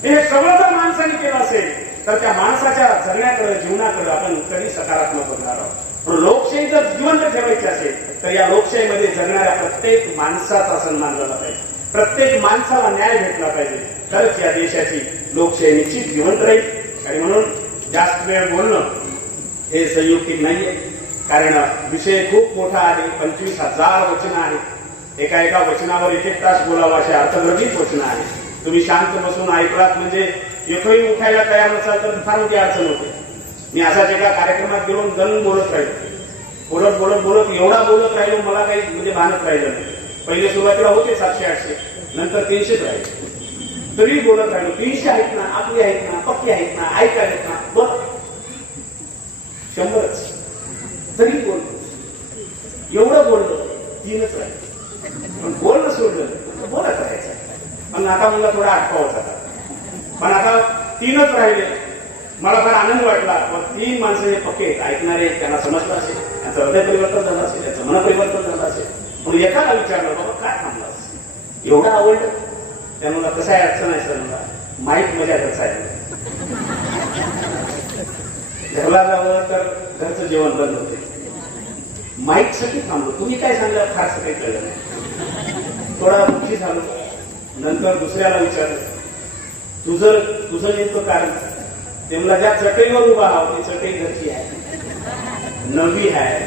हे सगळं जर माणसाने केलं असेल तर त्या माणसाच्या जगण्याकडे, जीवनाकडे आपण कधी सकारात्मक होणार आहोत. लोकशाही जर जिवंत ठेवायची असेल तर या लोकशाहीमध्ये जगणाऱ्या प्रत्येक माणसाचा सन्मान झाला पाहिजे, प्रत्येक माणसाला न्याय भेटला पाहिजे, तरच या देशाची लोकशाही निश्चित जिवंत राहील. आणि म्हणून जास्त वेळ बोलणं हे संयुक्तिक नाहीये, कारण विषय खूप मोठा आहे. 25,000 वचनं आहेत. एका वचनावर 1 तास बोलावं असे अर्थगर्भित वचनं आहेत. तुम्ही शांत बसून ऐकलात म्हणजे एकही उठायला तयार नसाल तर फार मोठी अडचण होते. मी असाच एका कार्यक्रमात गेलो, जण बोलत राहिलो, बोलत बोलत बोलत एवढा बोलत राहिलो, मला काही म्हणजे भानच राहिलं नाही. पहिले सुरुवातीला होते 700-800, नंतर 300 राहिले. तरी बोलत राहिलो. 300 आहेत ना, आपली आहेत ना, पक्की आहेत ना, ऐकायला ना, बोल 100च तरी बोलतो. एवढं बोललो 3च राहिले. पण बोलणं सोडलं बोलत राहायचं. पण आता मला थोडा अटकावत होता, पण आता 3च राहिले. मला फार आनंद वाटला. मग 3 माणसं हे पक्के ऐकणारे, त्यांना समजलं असेल, त्यांचं हृदय परिवर्तन झालं असेल, त्यांचं मन परिवर्तन झालं असेल. म्हणून एकाला विचारलं, बाबा काय थांबलास, एवढं आवडलं? त्यामुळे कसं आहे, अडचण आहे सर, मला माईक मजा घरचा आहे. घरला जावं तर घरचं जेवण बंद होते. माईक साठी थांबलो. तुम्ही काय सांगलं फारसं काही कळलं नाही. थोडा दुःखी झालो. नंतर दुसऱ्याला विचारलं, तुझं नेमकं कारण? ते मला ज्या चटईवर उभा आहो ती चटई घरची आहे, नवी आहे,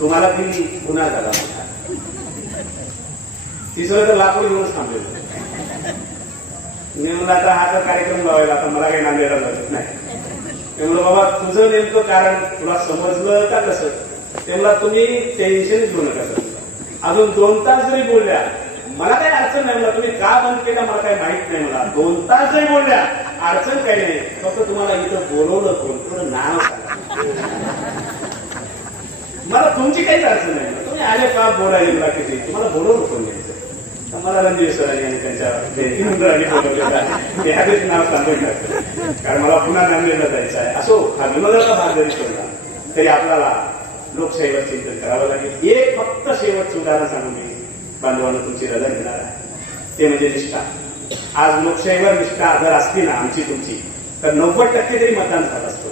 तुम्हाला ती गुन्हा झाला. तिसरं तर लाकूड घेऊनच थांबलेलं. मी म्हणलं आता हा तर कार्यक्रम लावायला, आता मला काही नांदेडला लागत नाही. ते म्हणलं बाबा तुझं नेमकं कारण तुला समजलं का कसं? ते मला तुम्ही टेन्शन घेऊ नका सर. अजून 2 तास जरी बोलल्या मला काही अडचण नाही. मला तुम्ही का बंद केलं मला काही माहित नाही. मला 2 तास जरी बोलल्या अडचण काही नाही. फक्त तुम्हाला इथं बोलवलं कोण, थोडं नाव सांगा. मला तुमची काहीच अडचण नाही. तुम्ही आले का बोलायला मला किती, तुम्हाला बोलवलं कोण घ्यायचं? मला रणजीव सरांनी आणि त्यांच्या जयंती मंडळाने बोलवलेलं ते आधीच नाव सांगून टाकलं, कारण मला पुन्हा नांदेडला जायचं आहे. असो, हा विनोदाचा भाग जरी सोडला तरी आपल्याला लोकशाहीवर चिंतन करावं लागेल. एक फक्त शेवटचं उदाहरण सांगून मी बांधवांना तुमची रजा घेणार आहे, ते म्हणजे निष्ठा. आज लोकशाहीवर निष्ठा जर असती ना आमची तुमची, तर 90% तरी मतदान झालं असतं.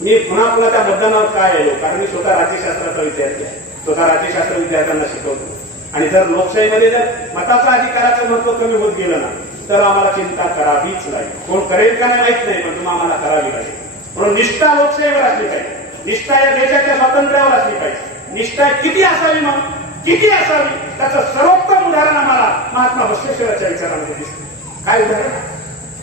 मी पुन्हा त्या मतदानावर काय आलो, कारण मी स्वतः राज्यशास्त्राचा विद्यार्थी आहे, स्वतः राज्यशास्त्र विद्यार्थ्यांना शिकवतो. आणि जर लोकशाहीमध्ये जर मताचा अधिकाराचं महत्व कमी होत गेलं ना तर आम्हाला चिंता करावीच लागेल. कोण करेल का नाही माहित नाही, पण तुम्हाला आम्हाला करावी लागेल. म्हणून निष्ठा लोकशाहीवर असली पाहिजे, निष्ठा या देशाच्या स्वातंत्र्यावर असली पाहिजे. निष्ठा किती असावी, मग किती असावी, त्याचं सर्वोत्तम उदाहरण आम्हाला महात्मा बसवेश्वराच्या विचारामध्ये दिसतं. काय उदाहरण?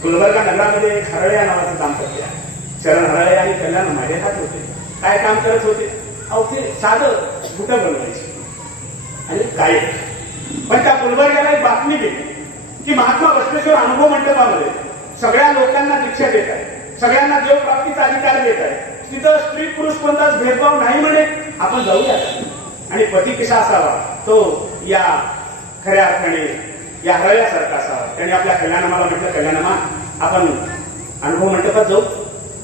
गुलबर्गा नगरामध्ये एक हरळे नावाचं दाम्पत्य आहे. शरण हरळे आणि कल्याण माडे हात होते. काय काम करत होते? अहो ते साधं बुटं बनवायचे आणि काय. पण त्या गुलबर्ग्याला एक बातमी गेली की महात्मा बसवेश्वर अनुभव मंडपामध्ये सगळ्या लोकांना दीक्षा देत आहे, सगळ्यांना देवप्राप्तीचा अधिकार देत आहे. तिथं स्त्री पुरुष कोणताच भेदभाव नाही म्हणे. आपण जाऊया. आणि पती कसा असावा, तो या खऱ्या अर्थाने या हरळ्यासारखा असावा. त्याने आपल्या कल्याणमाला म्हटलं, कल्याणमा आपण अनुभव मंडपात जाऊ.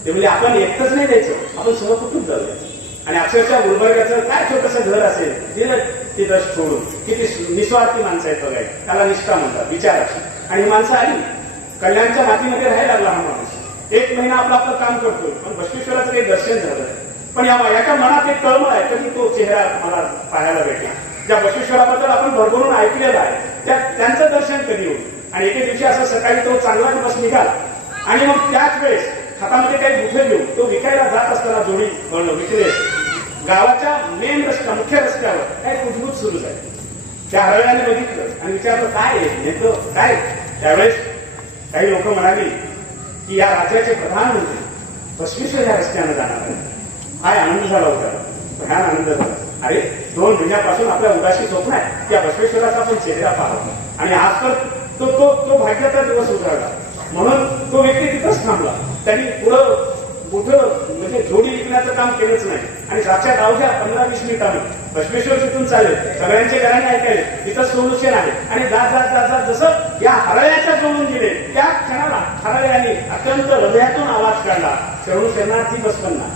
ते म्हणजे आपण एकटंच नाही द्यायचं, आपण सहकुटुंब जाऊया. आणि अक्षरशः गुलबर्ग्याचं काय छोटंसं घर असेल तिथं सोडून, किती निस्वार्थी माणसं आहेत बघाय, त्याला निष्ठा म्हणतात, विचाराची. आणि ही माणसं आली, कल्याणच्या मातीमध्ये राहायला लागला हा माणूस. 1 महिना आपलं काम करतोय, पण बसवेश्वराचं काही दर्शन झालं. पण याच्या मनात एक तळमळ आहे, कधी तो चेहरा मला पाहायला भेटला. ज्या बसवेश्वराबद्दल आपण भरभरून ऐकलेलं आहे त्यांचं दर्शन कधी होईल. आणि एके दिवशी असं सकाळी तो चांगला दिवस निघाला आणि मग त्याच वेळेस हातामध्ये काही बुथे घेऊन तो विकायला जात असताना जोडी विक्रेते गावाच्या मेन रस्त्या मुख्य रस्त्यावर काही कुजबूज सुरू झाली. त्या हरळ्याने बघितलं आणि विचारलं काय आहे नेमकं काय. त्यावेळेस काही लोक म्हणाली की या राज्याचे प्रधानमंत्री बसवेश्वर या रस्त्यानं जाणार आहे. काय आनंद झाला होता, भयान आनंद झाला. अरे 2 महिन्यापासून आपल्या उदाशी स्वप्न आहे त्या बसवेश्वराचा आपण चेहरा पाहावा आणि आज तर तो तो तो भाग्याचा दिवस उजाडला. म्हणून तो व्यक्ती तिथंच थांबला. त्यांनी पुढं कुठं म्हणजे जोडी विकण्याचं काम केलंच नाही आणि साक्षात अवघ्या 15-20 मिनिटांनी बसवेश्वर तिथून चालेल सगळ्यांचे घराने ऐकायले तिथं सोल्युशन आहे. आणि जात जात जात जात जसं या हरळ्याच्या जोडून गेले त्या क्षणाला हरळ्याने अत्यंत हृदयातून आवाज काढला, शरणू शरणार्थी बसवंना.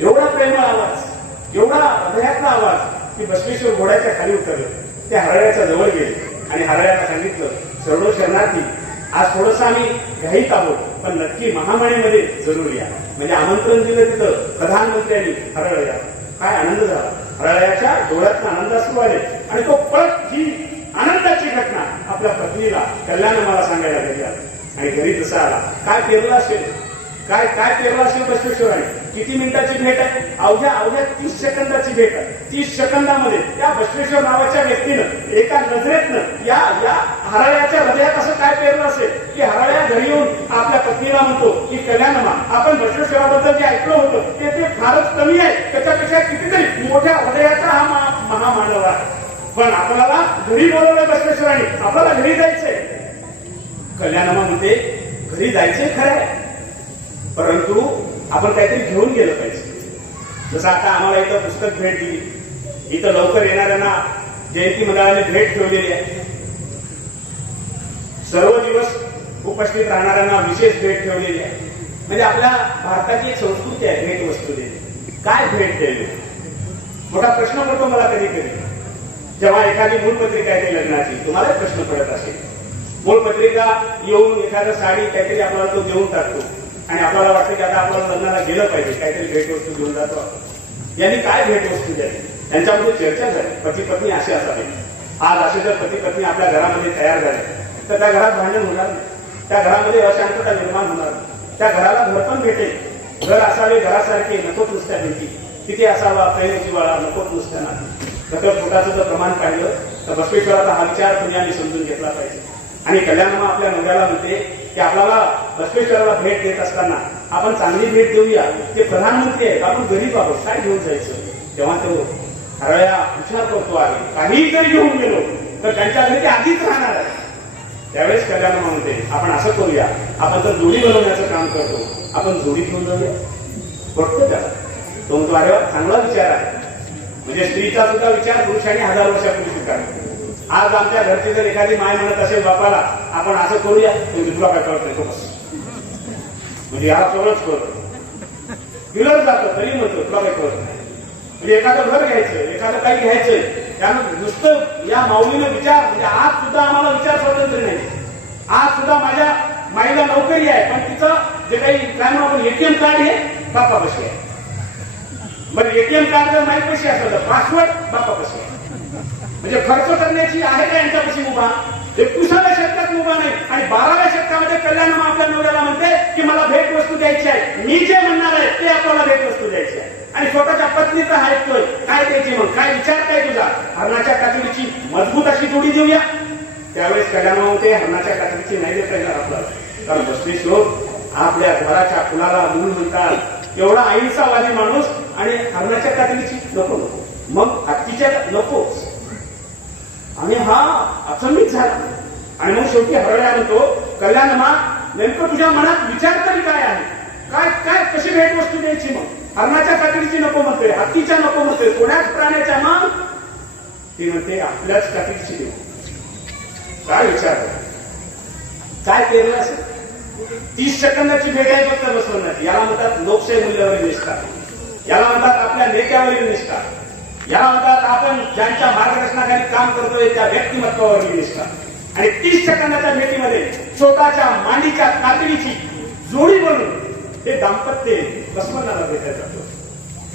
एवढा प्रेमळ आवाज, एवढा हृदयातला आवाज की बसवेश्वर घोड्याच्या खाली उतरले, त्या हरळ्याच्या जवळ गेले आणि हरळ्याला सांगितलं, शरणू शरणार्थी आज थोडंसं आम्ही घाईत आहोत पण नक्की महामणीमध्ये जरूर या. म्हणजे आमंत्रण दिलं तिथं प्रधानमंत्र्यांनी हरळ्या. काय आनंद झाला. हरळ्याच्या डोळ्यातून आनंदाश्रू आले आणि तो परत ही आनंदाची घटना आपल्या पत्नीला कल्याण मला सांगायला गेला आणि घरी तसा आला. काय पेरला असेल, काय काय पेरला असेल बसवेश्वराने. किती मिनिटाची भेट आहे, अवघ्या 30 सेकंदाची भेट आहे. 30 सेकंदामध्ये त्या बसवेश्वर नावाच्या व्यक्तीनं एका नजरेतनं या हरळ्याच्या हृदयात असं काय पेरलं असेल की हरळ्या घरी येऊन आपल्या पत्नीला म्हणतो की कल्याणमा आपण बसवेश्वराबद्दल जे ऐकलं होतं ते फारच कमी आहे, त्याच्यापेक्षा कितीतरी मोठ्या हृदयाचा हा महामानव आहे. पण आपल्याला घरी बोलवलं बसवेश्वराने, आपल्याला घरी जायचंय. कल्याणमा म्हणते घरी जायचंय खरं आहे परंतु आपण काहीतरी घेऊन गेलं पाहिजे. जसं आता आम्हाला इथं पुस्तक भेट दिली, इथं लवकर येणाऱ्यांना जयंती मंडळाने भेट ठेवलेली आहे. सर्व दिवस उपस्थित राहणाऱ्यांना विशेष भेट ठेवलेली आहे. म्हणजे आपल्या भारताची एक संस्कृती आहे भेट वस्तू देणे. काय भेट द्यावी मोठा प्रश्न पडतो मला कधी कधी. जेव्हा एखादी मूलपत्रिका येते लग्नाची तुम्हाला प्रश्न पडत असेल. मूलपत्रिका येऊन एखादं साडी काहीतरी आपल्याला तो देऊन टाकतो आणि आपल्याला वाटतं की आता आपल्याला लग्नाला गेलं पाहिजे, काहीतरी भेटवस्तू घेऊन जातो. यांनी काय भेटवस्तू द्यावी त्यांच्यामध्ये चर्चा झाली. पती पत्नी असे असावे. आज असे जर पती पत्नी आपल्या घरामध्ये तयार झाले तर त्या घरात भांडण होणार नाही, त्या घरामध्ये अशांतता निर्माण होणार नाही, त्या घराला घर पण भेटेल. घर असावे घरासारखे नकोच नुसत्या भेटी, किती असावा प्रेम जिव्हाळा नकोच नुसत्या नाही. तर पोटाचं जर प्रमाण पाहिलं तर बसवेश्वराचा हा विचार पुण्याने समजून घेतला पाहिजे. आणि कल्याणमा आपल्या नवऱ्याला म्हणते की आपल्याला बसवेश्वराला भेट देत असताना आपण चांगली भेट देऊया. ते प्रधानमंत्री आहेत, आपण गरीब आहोत, काय घेऊन जायचं. तेव्हा तो हरळ्या विचार करतो आहे काही जरी घेऊन गेलो तर त्यांच्या घरी ते आधीच राहणार आहे. त्यावेळेस कल्याणमा म्हणते आपण असं करूया, आपण तर जोडी बनवण्याचं काम करतो, आपण जोडी घेऊन जाऊया. बघतो त्याला तो म्हणतो अरे चांगला विचार आहे. म्हणजे स्त्रीचा सुद्धा विचार पुरुषांनी 1000 वर्षापूर्वी स्वीकारला. आज आमच्या घरची जर एखादी माय म्हणत असेल बापाला आपण असं करूया तुला काय कळत नाही तो बस म्हणजे याला सगळंच कळत दिलं जातं तरी म्हणतो तुला काही कळत नाही. म्हणजे एखादं घर घ्यायचं एखादं काही घ्यायचंय त्यानं नुसतं या माऊलीनं विचार म्हणजे आज सुद्धा आम्हाला विचार स्वातंत्र्य नाही. आज सुद्धा माझ्या माईला नोकरी आहे पण तिचं जे काही काय म्हणून आपण एटीएम कार्ड हे बापापाशी आहे. बरं एटीएम कार्ड जर माहीत कशी असेल तर पासवर्ड बापापाशी आहे. म्हणजे खर्च करण्याची आहे का यांच्यापाशी मुभा. 21व्या शतकात मुभा नाही आणि 12व्या शतकामध्ये कल्याणमा आपल्या नवऱ्याला म्हणते की मला भेट वस्तू द्यायची आहे. मी जे म्हणणार आहे ते आपल्याला भेट वस्तू द्यायची आहे आणि स्वतःच्या पत्नीचा ऐकतोय काय द्यायची मग काय विचार काय तुझा. हरणाच्या कातडीची मजबूत अशी जोडी देऊया. त्यावेळेस कल्याणमा होते हरणाच्या कातडीची नाही देता येणार आपल्याला कारण बसवेश्वर आपल्या घराच्या फुलाला मूल म्हणतात. एवढा अहिंसावादी माणूस आणि हरणाच्या कातडीची नको नको मग हत्तीच्या नको आणि हा अचंबित झाला. आणि मग शेवटी हरळ्या म्हणतो कल्याणमा नेमकं तुझ्या मनात विचार तरी काय आहे. काय काय कशी भेट वस्तू द्यायची मग. हरणाच्या कातडीची नको म्हणतोय हत्तीच्या नको म्हणतोय कोणाच प्राण्याच्या मग ती म्हणते आपल्याच कातडीची देऊ. काय विचार काय केलं असेल. 30 सेकंदाची भेट आहे फक्त बसवण्याची. याला म्हणतात लोकशाही मूल्यावरील निष्ठा, याला म्हणतात आपल्या नेत्यावरील निष्ठा, याला म्हणतात आपण ज्यांच्या मार्गदर्शनाखाली काम करतोय त्या व्यक्तिमत्वावरील निष्ठा. आणि 30 सेकंदाच्या भेटीमध्ये स्वतःच्या मांडीच्या कातडीची जोडी बनून हे दाम्पत्य बसवण्याला भेटायला जातो.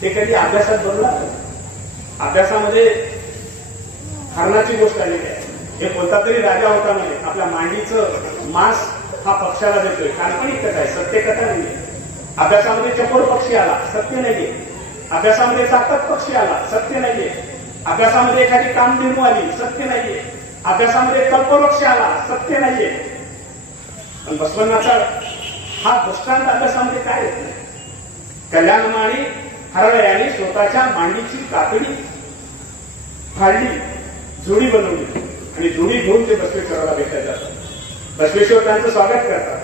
ते कधी अभ्यासात बनला. अभ्यासामध्ये हरणाची गोष्ट आलेली आहे. हे कोणता तरी राजा होता म्हणजे आपल्या मांडीचं मांस हा पक्षाला देतोय. काल्पनिक कथा आहे, सत्य कथा नाहीये. अभ्यासामध्ये चकोर पक्षी आला, सत्य नाहीये. अभ्यासामध्ये चातक पक्षी आला, सत्य नाहीये. अभ्यासामध्ये एखादी कामधेनू आली, सत्य नाहीये. अभ्यासामध्ये कल्पवृक्ष आला, सत्य नाहीये. पण बसवण्णाचा हा दृष्टांत अभ्यासामध्ये काय येत नाही. कल्याणमाणी हरवयाने स्वतःच्या मांडीची कातडी फाडली, जोडी बनवली आणि जोडी घेऊन ते बसवेश्वराला भेटत जातात. बसवेश्वर त्यांचं स्वागत करतात.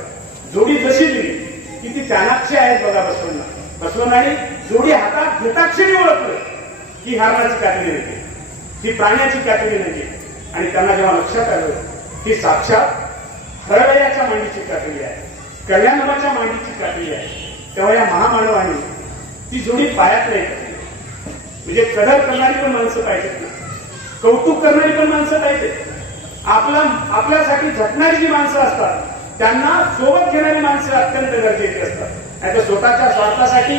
जोडी जशी दिली की ती चाणाक्षी आहेत बघा बसवण्णा. बसवण्णाने जोडी हातात घेताक्षणी ओळखलं ही हरणाची कातडी नाही, ही प्राण्याची कातडी नाही. आणि त्यांना जेव्हा लक्षात आलं की साक्षात हरवयाच्या मांडीची कातडी आहे, कल्याणमाच्या मांडीची कातडी आहे, तेव्हा या महामानवाने ती जोडी पायात नाही टाकली. म्हणजे कदर करणारी पण माणसं पाहिजेत ना, कौतुक करणारी पण माणसं पाहिजेत. आपल्यासाठी झटणारी जी माणसं असतात त्यांना सोबत घेणारी माणसं अत्यंत गरजेची असतात. नाही तर स्वतःच्या स्वार्थासाठी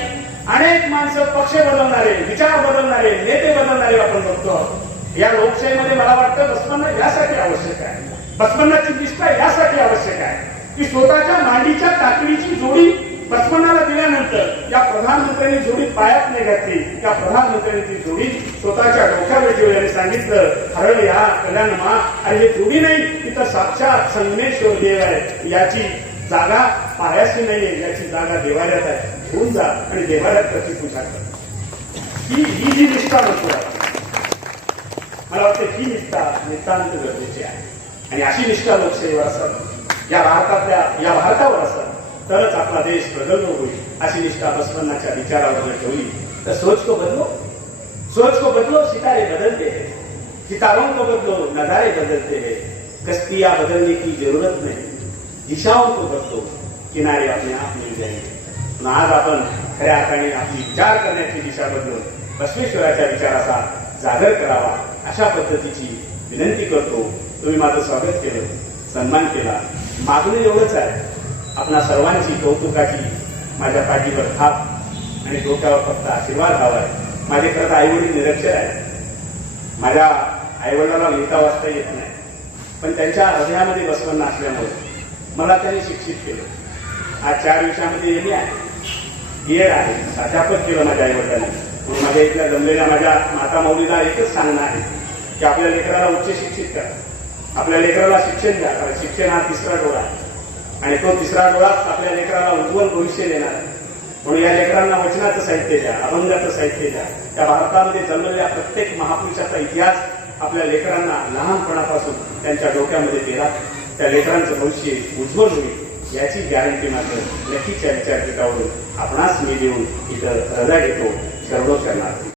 अनेक माणसं पक्ष बदलणारे, विचार बदलणारे, नेते बदलणारे आपण बघतो. या लोकशाहीमध्ये मला वाटतं बसवण्णा यासाठी आवश्यक आहे, बसवण्णाची निष्ठा यासाठी आवश्यक आहे की स्वतःच्या मांडीच्या कातडीची जोडी बसवण्णाला दिल्यानंतर या प्रधानमंत्र्यांनी जोडी पायात नाही घातली. त्या प्रधानमंत्र्यांनी ती जोडी स्वतःच्या डोक्यावर ठेवली आणि सांगितलं, हरळ या कल्याणमा, आणि हे जोडी नाही तर साक्षात संगमेश्वर देव आहे. याची जागा पायाशी नाहीये, याची जागा देवाऱ्यात आहे. घेऊन जा आणि देवाऱ्यात त्याची पूजा कर. ही जी निष्ठा नको आहे. मला वाटतं ही निष्ठा नितांत गरजेची आहे. आणि अशी निष्ठा लोकशाहीवर असत, या भारतावर असत, तरच आपला देश प्रगल्भ होईल. अशी निष्ठा बसवण्णाच्या विचारावर ठेवली तर सोच को बदलो, सितारे बदलते हैं, सितारों को बदलो, नजारे बदलते हैं, कश्तियां बदलने की जरूरत नहीं, दिशाओं को बदलो, किनारे अपने आप मिल जाएंगे. पण आज आपण खऱ्या अर्थाने आपली विचार करण्याची दिशा बदलून बसवेश्वराच्या विचाराचा जागर करावा अशा पद्धतीची विनंती करतो. तुम्ही माझं स्वागत केलं, सन्मान केला. मागणं एवढंच आहे, आपणा सर्वांची कौतुकाची माझ्या पाठीवर थाप आणि डोक्यावर फक्त आशीर्वाद हवाय. माझे खरं तर आईवडील निरक्षर आहेत. माझ्या आईवडिलांना लिहिता वाचता येत नाही, पण त्यांच्या हृदयामध्ये बसवण्णा असल्यामुळे मला त्यांनी शिक्षित केलं. आज 4 विषयामध्ये एम.ए. आहे, बी.एड आहे, प्राध्यापक केलं माझ्या आईवडिलांनी. म्हणून माझ्या इथल्या जमलेल्या माझ्या माता मौलीला एकच सांगणं आहे की आपल्या लेकराला उच्च शिक्षित करा, आपल्या लेकराला शिक्षण द्या. कारण शिक्षण हा तिसरा डोळा आहे आणि तो तिसरा डोळाच आपल्या लेकराला उज्ज्वल भविष्य देणार आहे. म्हणून या लेकरांना वचनाचं साहित्य द्या, अभंगाचं साहित्य द्या. त्या भारतामध्ये जन्मलेल्या प्रत्येक महापुरुषाचा इतिहास आपल्या लेकरांना लहानपणापासून त्यांच्या डोक्यामध्ये गेला. त्या लेकरांचं भविष्य उज्ज्वल होईल याची गॅरंटी मात्र नक्कीच या विचारपीठावरून आपणास मी देऊन इथं रजा घेतो. सर्व करणार.